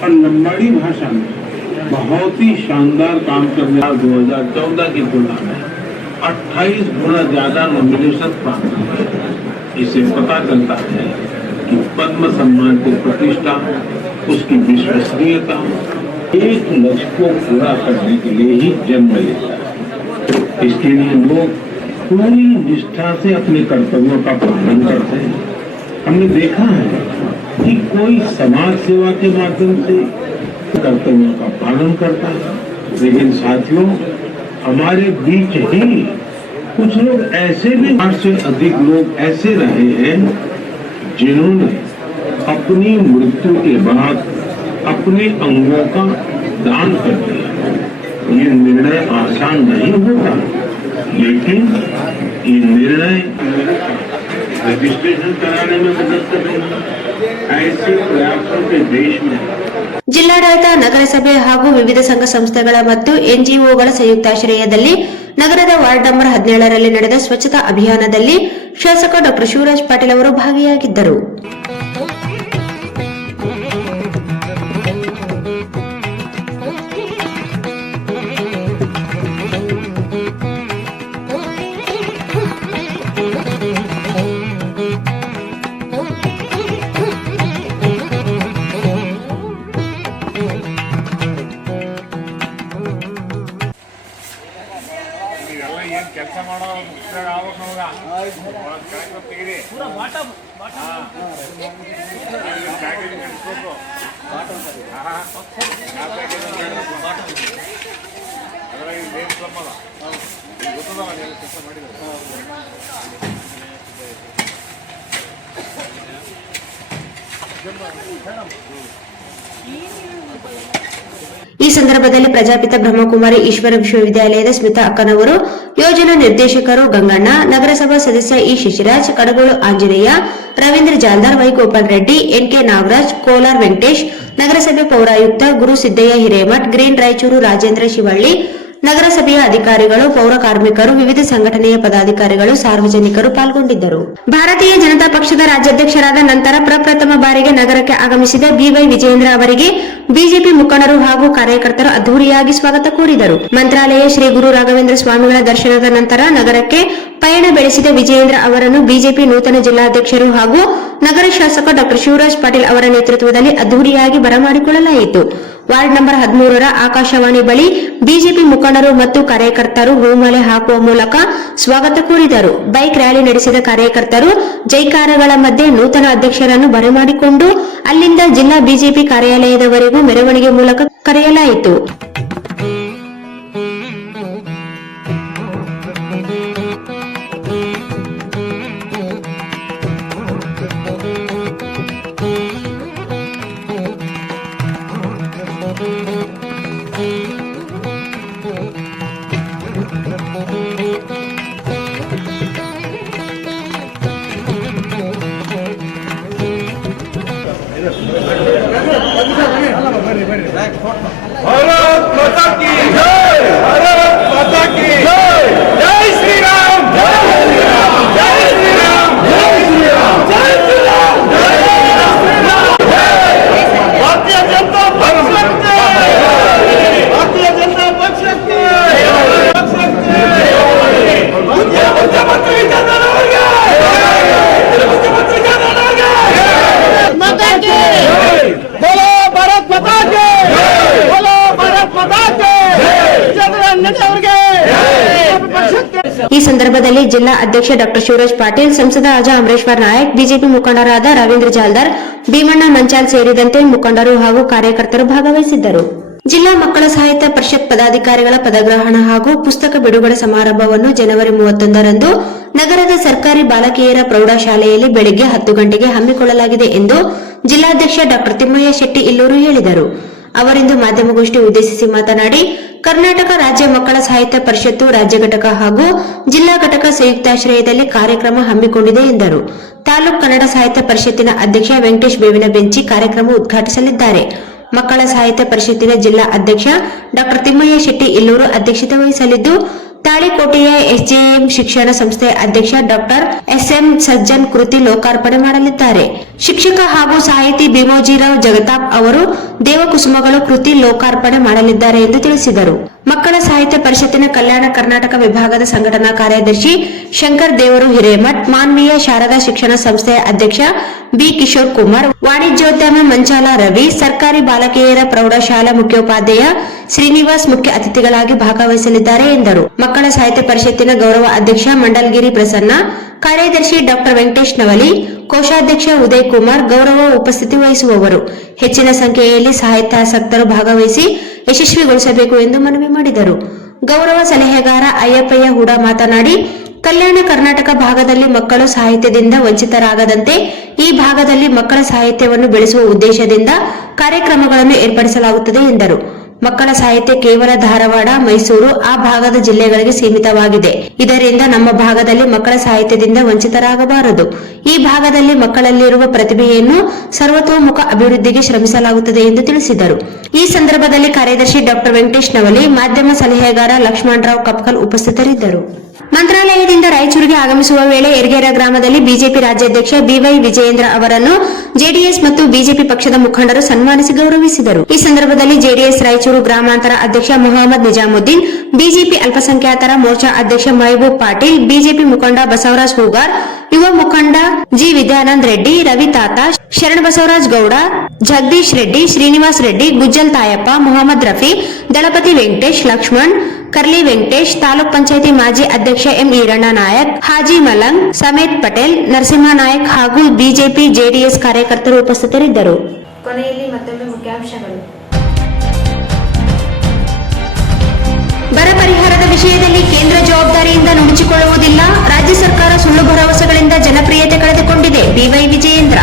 और लंबाड़ी भाषा में बहुत ही शानदार काम करने 2014 की तुलना में 28 गुना ज्यादा नॉमिनेशन प्राप्त हुए. इससे पता चलता है कि पद्म सम्मान की प्रतिष्ठा, उसकी विश्वसनीयता एक लक्ष्य को पूरा करने के लिए ही जन्म लेता है. इसके लिए लोग पूरी निष्ठा से अपने कर्तव्यों का पालन करते हैं. हमने देखा है कि कोई समाज सेवा के माध्यम से कर्तव्यों का पालन करता है, लेकिन साथियों हमारे बीच ही कुछ लोग ऐसे भी 8 से अधिक लोग ऐसे रहे हैं जिन्होंने अपनी मृत्यु के बाद अपने अंगों का दान कर दिया. ये निर्णय आसान नहीं होता, लेकिन ये निर्णय रजिस्ट्रेशन कराने में मदद करेगा. ऐसे प्रयासों के देश में ಜಿಲ್ಲಾಡಳಿತ, ನಗರಸಭೆ ಹಾಗೂ ವಿವಿಧ ಸಂಘ ಸಂಸ್ಥೆಗಳ ಮತ್ತು ಎನ್ಜಿಒಗಳ ಸಂಯುಕ್ತಾಶ್ರಯದಲ್ಲಿ ನಗರದ ವಾರ್ಡ್ ನಂಬರ್ 17ರಲ್ಲಿ ನಡೆದ ಸ್ವಚ್ಛತಾ ಅಭಿಯಾನದಲ್ಲಿ ಶಾಸಕ ಡಾ ಶಿವರಾಜ್ ಪಾಟೀಲ್ ಅವರು ಭಾಗಿಯಾಗಿದ್ದರು. ಕೆಲಸ ಮಾಡೋ ತೆಗಿರಿ ಕೆಲಸ ಮಾಡಿದ್ದಾರೆ. ಈ ಸಂದರ್ಭದಲ್ಲಿ ಪ್ರಜಾಪಿತ ಬ್ರಹ್ಮಕುಮಾರಿ ಈಶ್ವರ ವಿಶ್ವವಿದ್ಯಾಲಯದ ಸ್ಮಿತಾ ಅಕ್ಕನವರು ಯೋಜನಾ ನಿರ್ದೇಶಕರು ಗಂಗಣ್ಣ, ನಗರಸಭಾ ಸದಸ್ಯ ಇ ಶಿಶಿರಾಜ್, ಕಡಗೋಳು ಆಂಜನೇಯ, ರವೀಂದ್ರ ಜಾಲ್ದಾರ್, ವೈಗೋಪಾಲ್ ರೆಡ್ಡಿ, ಎನ್ಕೆ ನಾಗರಾಜ್, ಕೋಲಾರ್ ವೆಂಕಟೇಶ್, ನಗರಸಭೆ ಪೌರಾಯುಕ್ತ ಗುರು ಸಿದ್ದಯ್ಯ ಹಿರೇಮಠ್, ಗ್ರೀನ್ ರಾಯಚೂರು ರಾಜೇಂದ್ರ ಶಿವಳ್ಳಿ, ನಗರಸಭೆಯ ಅಧಿಕಾರಿಗಳು, ಪೌರ ಕಾರ್ಮಿಕರು, ವಿವಿಧ ಸಂಘಟನೆಯ ಪದಾಧಿಕಾರಿಗಳು, ಸಾರ್ವಜನಿಕರು ಪಾಲ್ಗೊಂಡಿದ್ದರು. ಭಾರತೀಯ ಜನತಾ ಪಕ್ಷದ ರಾಜ್ಯಾಧ್ಯಕ್ಷರಾದ ನಂತರ ಪ್ರಪ್ರಥಮ ಬಾರಿಗೆ ನಗರಕ್ಕೆ ಆಗಮಿಸಿದ ಬಿವೈ ವಿಜಯೇಂದ್ರ ಅವರಿಗೆ ಬಿಜೆಪಿ ಮುಖಂಡರು ಹಾಗೂ ಕಾರ್ಯಕರ್ತರು ಅದ್ದೂರಿಯಾಗಿ ಸ್ವಾಗತ ಕೋರಿದರು. ಮಂತ್ರಾಲಯ ಶ್ರೀ ಗುರು ರಾಘವೇಂದ್ರ ಸ್ವಾಮಿಗಳ ದರ್ಶನದ ನಂತರ ನಗರಕ್ಕೆ ಪಯಣ ಬೆಳೆಸಿದ ವಿಜಯೇಂದ್ರ ಅವರನ್ನು ಬಿಜೆಪಿ ನೂತನ ಜಿಲ್ಲಾಧ್ಯಕ್ಷರು ಹಾಗೂ ನಗರ ಶಾಸಕ ಡಾ ಶಿವರಾಜ್ ಪಾಟೀಲ್ ಅವರ ನೇತೃತ್ವದಲ್ಲಿ ಅದ್ದೂರಿಯಾಗಿ ಬರಮಾಡಿಕೊಳ್ಳಲಾಯಿತು. ವಾರ್ಡ್ ನಂಬರ್ 13ರ ಆಕಾಶವಾಣಿ ಬಳಿ ಬಿಜೆಪಿ ಮುಖಂಡರು ಮತ್ತು ಕಾರ್ಯಕರ್ತರು ಹೂಮಾಲೆ ಹಾಕುವ ಮೂಲಕ ಸ್ವಾಗತ ಕೋರಿದರು. ಬೈಕ್ ರ್ಯಾಲಿ ನಡೆಸಿದ ಕಾರ್ಯಕರ್ತರು ಜೈಕಾರಗಳ ಮಧ್ಯೆ ನೂತನ ಅಧ್ಯಕ್ಷರನ್ನು ಬರಮಾಡಿಕೊಂಡು ಅಲ್ಲಿಂದ ಜಿಲ್ಲಾ ಬಿಜೆಪಿ ಕಾರ್ಯಾಲಯದವರೆಗೂ ಮೆರವಣಿಗೆ ಮೂಲಕ ಕರೆಯಲಾಯಿತು. भारत माता की जय, भारत माता की जय, जय श्री राम, जय श्री राम, जय श्री राम, जय श्री राम, जय श्री राम, जय श्री राम, भारतीय जनता पक्ष के, भारतीय जनता पक्ष के, मुख्यमंत्री जनरल मुख्यमंत्री जनरल माता की बोलो भारत माता की बोलो भारत माता की ಈ ಸಂದರ್ಭದಲ್ಲಿ ಜಿಲ್ಲಾ ಅಧ್ಯಕ್ಷ ಡಾ ಶಿವರಾಜ್ ಪಾಟೀಲ್, ಸಂಸದ ರಾಜಾ ಅಮರೇಶ್ವರ್ ನಾಯಕ್, ಬಿಜೆಪಿ ಮುಖಂಡರಾದ ರವೀಂದ್ರ ಜಾಲ್ದಾರ್, ಭೀಮಣ್ಣ ಮಂಚಾಲ್ ಸೇರಿದಂತೆ ಮುಖಂಡರು ಹಾಗೂ ಕಾರ್ಯಕರ್ತರು ಭಾಗವಹಿಸಿದ್ದರು. ಜಿಲ್ಲಾ ಮಕ್ಕಳ ಸಾಹಿತ್ಯ ಪರಿಷತ್ ಪದಾಧಿಕಾರಿಗಳ ಪದಗ್ರಹಣ ಹಾಗೂ ಪುಸ್ತಕ ಬಿಡುಗಡೆ ಸಮಾರಂಭವನ್ನು ಜನವರಿ 31ರಂದು ನಗರದ ಸರ್ಕಾರಿ ಬಾಲಕಿಯರ ಪ್ರೌಢಶಾಲೆಯಲ್ಲಿ ಬೆಳಗ್ಗೆ 10 ಗಂಟೆಗೆ ಹಮ್ಮಿಕೊಳ್ಳಲಾಗಿದೆ ಎಂದು ಜಿಲ್ಲಾಧ್ಯಕ್ಷ ಡಾ ತಿಮ್ಮಯ್ಯ ಶೆಟ್ಟಿ ಇಲ್ಲೂರು ಹೇಳಿದರು. ಅವರಿಂದು ಮಾಧ್ಯಮಗೋಷ್ಠಿ ಉದ್ದೇಶಿಸಿ ಮಾತನಾಡಿ, ಕರ್ನಾಟಕ ರಾಜ್ಯ ಮಕ್ಕಳ ಸಾಹಿತ್ಯ ಪರಿಷತ್ತು ರಾಜ್ಯ ಘಟಕ ಹಾಗೂ ಜಿಲ್ಲಾ ಘಟಕ ಸಂಯುಕ್ತಾಶ್ರಯದಲ್ಲಿ ಕಾರ್ಯಕ್ರಮ ಹಮ್ಮಿಕೊಂಡಿದೆ ಎಂದರು. ತಾಲೂಕು ಕನ್ನಡ ಸಾಹಿತ್ಯ ಪರಿಷತ್ತಿನ ಅಧ್ಯಕ್ಷ ವೆಂಕಟೇಶ್ ಬೇವಿನ ಬೆಂಚಿ ಕಾರ್ಯಕ್ರಮ ಉದ್ಘಾಟಿಸಲಿದ್ದಾರೆ. ಮಕ್ಕಳ ಸಾಹಿತ್ಯ ಪರಿಷತ್ತಿನ ಜಿಲ್ಲಾ ಅಧ್ಯಕ್ಷ ಡಾ ತಿಮ್ಮಯ್ಯ ಶೆಟ್ಟಿ ಇಲ್ಲೂರು ಅಧ್ಯಕ್ಷತೆ ವಹಿಸಲಿದ್ದು, ತಾಳಿಕೋಟೆಯ ಎಸ್ಜೆಎಂ ಶಿಕ್ಷಣ ಸಂಸ್ಥೆಯ ಅಧ್ಯಕ್ಷ ಡಾ ಎಸ್ಎಂ ಸಜ್ಜನ್ ಕೃತಿ ಲೋಕಾರ್ಪಣೆ ಮಾಡಲಿದ್ದಾರೆ. ಶಿಕ್ಷಕ ಹಾಗೂ ಸಾಹಿತಿ ಭೀಮೋಜಿರಾವ್ ಜಗತಾಪ್ ಅವರು ದೇವಕುಸುಮಗಳು ಕೃತಿ ಲೋಕಾರ್ಪಣೆ ಮಾಡಲಿದ್ದಾರೆ ಎಂದು ತಿಳಿಸಿದರು. ಮಕ್ಕಳ ಸಾಹಿತ್ಯ ಪರಿಷತ್ತಿನ ಕಲ್ಯಾಣ ಕರ್ನಾಟಕ ವಿಭಾಗದ ಸಂಘಟನಾ ಕಾರ್ಯದರ್ಶಿ ಶಂಕರ್ ದೇವರು ಹಿರೇಮಠ್, ಮಾನ್ವೀಯ ಶಾರದಾ ಶಿಕ್ಷಣ ಸಂಸ್ಥೆಯ ಅಧ್ಯಕ್ಷ ಬಿ ಕಿಶೋರ್ ಕುಮಾರ್, ವಾಣಿಜ್ಯೋದ್ಯಮ ಮಂಚಾಲ ರವಿ, ಸರ್ಕಾರಿ ಬಾಲಕಿಯರ ಪ್ರೌಢಶಾಲಾ ಮುಖ್ಯೋಪಾಧ್ಯಾಯ ಶ್ರೀನಿವಾಸ್ ಮುಖ್ಯ ಅತಿಥಿಗಳಾಗಿ ಭಾಗವಹಿಸಲಿದ್ದಾರೆ ಎಂದರು. ಮಕ್ಕಳ ಸಾಹಿತ್ಯ ಪರಿಷತ್ತಿನ ಗೌರವ ಅಧ್ಯಕ್ಷ ಮಂಡಲ್ಗಿರಿ ಪ್ರಸನ್ನ, ಕಾರ್ಯದರ್ಶಿ ಡಾ ವೆಂಕಟೇಶ್ ನವಲಿ, ಕೋಶಾಧ್ಯಕ್ಷ ಉದಯ್ ಕುಮಾರ್ ಗೌರವ ಉಪಸ್ಥಿತಿ ವಹಿಸುವವರು. ಹೆಚ್ಚಿನ ಸಂಖ್ಯೆಯಲ್ಲಿ ಸಾಹಿತ್ಯಾಸಕ್ತರು ಭಾಗವಹಿಸಿ ಯಶಸ್ವಿಗೊಳಿಸಬೇಕು ಎಂದು ಮನವಿ ಮಾಡಿದರು. ಗೌರವ ಸಲಹೆಗಾರ ಅಯ್ಯಪ್ಪಯ್ಯ ಹೂಡ ಮಾತನಾಡಿ, ಕಲ್ಯಾಣ ಕರ್ನಾಟಕ ಭಾಗದಲ್ಲಿ ಮಕ್ಕಳು ಸಾಹಿತ್ಯದಿಂದ ವಂಚಿತರಾಗದಂತೆ ಈ ಭಾಗದಲ್ಲಿ ಮಕ್ಕಳ ಸಾಹಿತ್ಯವನ್ನು ಬೆಳೆಸುವ ಉದ್ದೇಶದಿಂದ ಕಾರ್ಯಕ್ರಮಗಳನ್ನು ಏರ್ಪಡಿಸಲಾಗುತ್ತದೆ ಎಂದರು. ಮಕ್ಕಳ ಸಾಹಿತ್ಯ ಕೇವಲ ಧಾರವಾಡ, ಮೈಸೂರು ಆ ಭಾಗದ ಜಿಲ್ಲೆಗಳಿಗೆ ಸೀಮಿತವಾಗಿದೆ. ಇದರಿಂದ ನಮ್ಮ ಭಾಗದಲ್ಲಿ ಮಕ್ಕಳ ಸಾಹಿತ್ಯದಿಂದ ವಂಚಿತರಾಗಬಾರದು. ಈ ಭಾಗದಲ್ಲಿ ಮಕ್ಕಳಲ್ಲಿರುವ ಪ್ರತಿಭೆಯನ್ನು ಸರ್ವತೋಮುಖ ಅಭಿವೃದ್ಧಿಗೆ ಶ್ರಮಿಸಲಾಗುತ್ತದೆ ಎಂದು ತಿಳಿಸಿದರು. ಈ ಸಂದರ್ಭದಲ್ಲಿ ಕಾರ್ಯದರ್ಶಿ ಡಾ ವೆಂಕಟೇಶ್ ನವಲಿ, ಮಾಧ್ಯಮ ಸಲಹೆಗಾರ ಲಕ್ಷ್ಮಣರಾವ್ ಕಪ್ಕಲ್ ಉಪಸ್ಥಿತರಿದ್ದರು. ಮಂತ್ರಾಲಯದಿಂದ ರಾಯಚೂರಿಗೆ ಆಗಮಿಸುವ ವೇಳೆ ಯರ್ಗೇರ ಗ್ರಾಮದಲ್ಲಿ ಬಿಜೆಪಿ ರಾಜ್ಯಾಧ್ಯಕ್ಷ ಬಿವೈ ವಿಜಯೇಂದ್ರ ಅವರನ್ನು ಜೆಡಿಎಸ್ ಮತ್ತು ಬಿಜೆಪಿ ಪಕ್ಷದ ಮುಖಂಡರು ಸನ್ಮಾನಿಸಿ ಗೌರವಿಸಿದರು. ಈ ಸಂದರ್ಭದಲ್ಲಿ ಜೆಡಿಎಸ್ ರಾಯಚೂರು ಗ್ರಾಮಾಂತರ ಅಧ್ಯಕ್ಷ ಮೊಹಮ್ಮದ್ ನಿಜಾಮುದ್ದೀನ್, ಬಿಜೆಪಿ ಅಲ್ಪಸಂಖ್ಯಾತರ ಮೋರ್ಚಾ ಅಧ್ಯಕ್ಷ ಮಹಬೂಬ್ ಪಾಟೀಲ್, ಬಿಜೆಪಿ ಮುಖಂಡ ಬಸವರಾಜ್ ಹೂಗಾರ್, ಯುವ ಮುಖಂಡ ಜಿ ವಿದ್ಯಾನಂದ್ ರೆಡ್ಡಿ, ರವಿ ತಾತ, ಶರಣ ಬಸವರಾಜ್ ಗೌಡ, ಜಗದೀಶ್ ರೆಡ್ಡಿ, ಶ್ರೀನಿವಾಸ್ ರೆಡ್ಡಿ, ಗುಜ್ಜಲ್ ತಾಯಪ್ಪ, ಮೊಹಮ್ಮದ್ ರಫಿ, ದಳಪತಿ ವೆಂಕಟೇಶ್, ಲಕ್ಷ್ಮಣ್, ಕರ್ಲಿ ವೆಂಕಟೇಶ್, ತಾಲೂಕ್ ಪಂಚಾಯಿತಿ ಮಾಜಿ ಅಧ್ಯಕ್ಷ ಎಂ ಈರಣ್ಣ ನಾಯಕ್, ಹಾಜಿ ಮಲಂಗ್, ಸಮೇತ್ ಪಟೇಲ್, ನರಸಿಂಹ ನಾಯಕ್ ಹಾಗೂ ಬಿಜೆಪಿ ಜೆಡಿಎಸ್ ಕಾರ್ಯಕರ್ತರು ಉಪಸ್ಥಿತರಿದ್ದರು. ಕೊನೆಯಲ್ಲಿ ಮತ್ತೊಮ್ಮೆ ಮುಖ್ಯಾಂಶಗಳು. ಬರ ಪರಿಹಾರದ ವಿಷಯದಲ್ಲಿ ಕೇಂದ್ರ ಜವಾಬ್ದಾರಿಯಿಂದ ನುಣುಚಿಕೊಳ್ಳುವುದಿಲ್ಲ. ರಾಜ್ಯ ಸರ್ಕಾರ ಸುಳ್ಳು ಭರವಸೆಗಳಿಂದ ಜನಪ್ರಿಯತೆ ಕಳೆದುಕೊಂಡಿದೆ. ಬಿವೈ ವಿಜಯೇಂದ್ರ.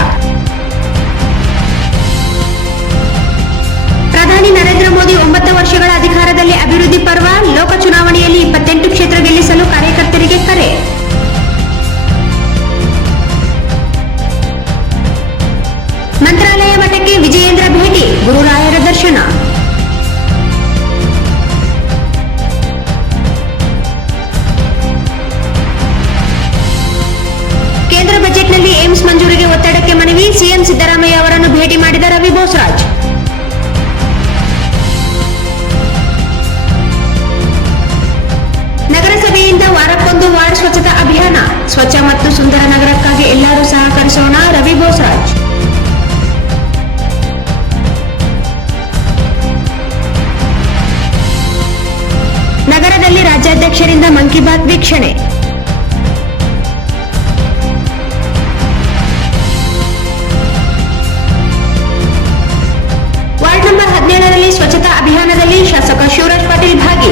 ಪ್ರಧಾನಿ ನರೇಂದ್ರ ಮೋದಿ 9 20 ವರ್ಷಗಳ ಅಧಿಕಾರದಲ್ಲಿ ಅಭಿವೃದ್ಧಿ ಪರ್ವ. ಲೋಕ ಚುನಾವಣೆಯಲ್ಲಿ 28 ಕ್ಷೇತ್ರ ಗೆಲ್ಲಿಸಲು ಕಾರ್ಯಕರ್ತರಿಗೆ ಕರೆ. ಮಂತ್ರಾಲಯ ಮಠಕ್ಕೆ ವಿಜಯೇಂದ್ರ ಭೇಟಿ, ಗುರುರಾಯರ ದರ್ಶನ. ಕೇಂದ್ರ ಬಜೆಟ್ನಲ್ಲಿ ಏಮ್ಸ್ ಮಂಜೂರಿಗೆ ಒತ್ತಡಕ್ಕೆ ಮನವಿ. ಸಿಎಂ ಸಿದ್ದರಾಮಯ್ಯ ಅವರನ್ನು ಭೇಟಿ ಮಾಡಿದ ರವಿ ಬೋಸರಾಜ್. ನಗರಸಭೆಯಿಂದ ವಾರಕ್ಕೊಂದು ವಾರ್ಡ್ ಸ್ವಚ್ಛತಾ ಅಭಿಯಾನ. ಸ್ವಚ್ಛ ಮತ್ತು ಸುಂದರ ನಗರಕ್ಕಾಗಿ ಎಲ್ಲರೂ ಸಹಕರಿಸೋಣ, ರವಿ ಬೋಸರಾಜ್. ನಗರದಲ್ಲಿ ರಾಜ್ಯಾಧ್ಯಕ್ಷರಿಂದ ಮನ್ ಕಿ ಬಾತ್ ವೀಕ್ಷಣೆ. ವಾರ್ಡ್ ನಂಬರ್ 17ರಲ್ಲಿ ಸ್ವಚ್ಛತಾ ಅಭಿಯಾನದಲ್ಲಿ ಶಾಸಕ ಶಿವರಾಜ್ ಪಾಟೀಲ್ ಭಾಗಿ.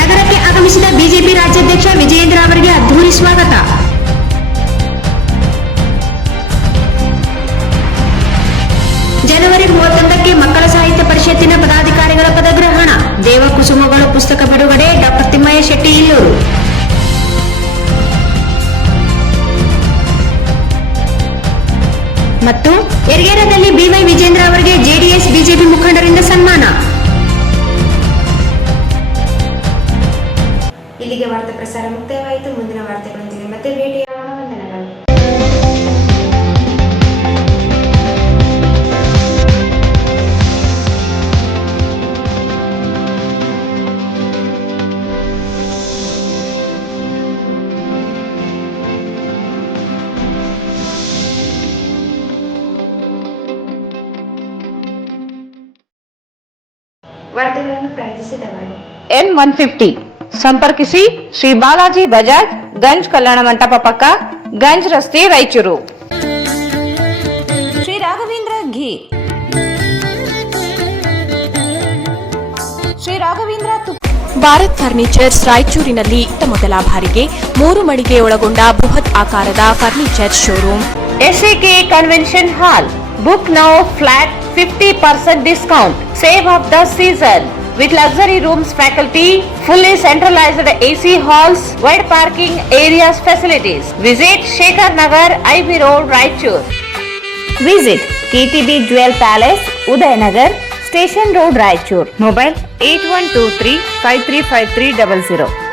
ನಗರಕ್ಕೆ ಆಗಮಿಸಿದ ಬಿಜೆಪಿ ರಾಜ್ಯಾಧ್ಯಕ್ಷ ವಿಜಯೇಂದ್ರ ಅವರಿಗೆ ಅದ್ಧೂರಿ ಸ್ವಾಗತ. ಜನವರಿ 31ಕ್ಕೆ ಮಕ್ಕಳ ಸಾಹಿತ್ಯ ಪರಿಷತ್ತಿನ ಪದಾಧಿಕಾರಿಗಳ ಪದಗ್ರಹಣ. ದೇವಕುಸುಮಗಳು ಪುಸ್ತಕ ಬಿಡುಗಡೆ. ಡಾಕ್ಟರ್ ತಿಮ್ಮಯ್ಯ ಶೆಟ್ಟಿ, ಇಲ್ಲೂರು. ಮತ್ತು ಯರಗೇರದಲ್ಲಿ ಬಿವೈ ವಿಜೇಂದ್ರ ಅವರಿಗೆ ಜೆಡಿಎಸ್ ಬಿಜೆಪಿ ಮುಖಂಡರಿಂದ ಸನ್ಮಾನ. ಇಲ್ಲಿಗೆ ವಾರ್ತಾ ಪ್ರಸಾರ ಮುಕ್ತಾಯವಾಯಿತು. ಮುಂದಿನ ವಾರ್ತೆಗಳೊಂದಿಗೆ ಮತ್ತೆ ಭೇಟಿಯಾಗೋಣ. ವಂದನೆಗಳು. ವಾರ್ತೆಗಳನ್ನು ಪ್ರಾಯೋಜಿಸಿದವರು N150 ಸಂಪರ್ಕಿಸಿ ಶ್ರೀ ಬಾಲಾಜಿ ಬಜಾಜ್, ಗಂಜ್ ಕಲ್ಯಾಣ ಮಂಟಪ ಪಕ್ಕ, ಗಂಜ್ ರಸ್ತೆ, ರಾಯಚೂರು. ಶ್ರೀ ರಾಘವೇಂದ್ರ ಘೀ, ಶ್ರೀ ರಾಘವೇಂದ್ರ ಭಾರತ್ ಫರ್ನಿಚರ್ಸ್ ರಾಯಚೂರಿನಲ್ಲಿ ಮೊದಲ ಬಾರಿಗೆ 3 ಮಳಿಗೆ ಒಳಗೊಂಡ ಬೃಹತ್ ಆಕಾರದ furniture showroom. SAK convention hall. Book now flat 50% discount. Save of the season. With luxury rooms, faculty, fully centralized AC halls, wide parking areas, facilities. Visit Shekhar Nagar, IB Road, Raichur. Visit KTB Jewel Palace, Udayanagar, Station Road, Raichur. Mobile 8123 535300.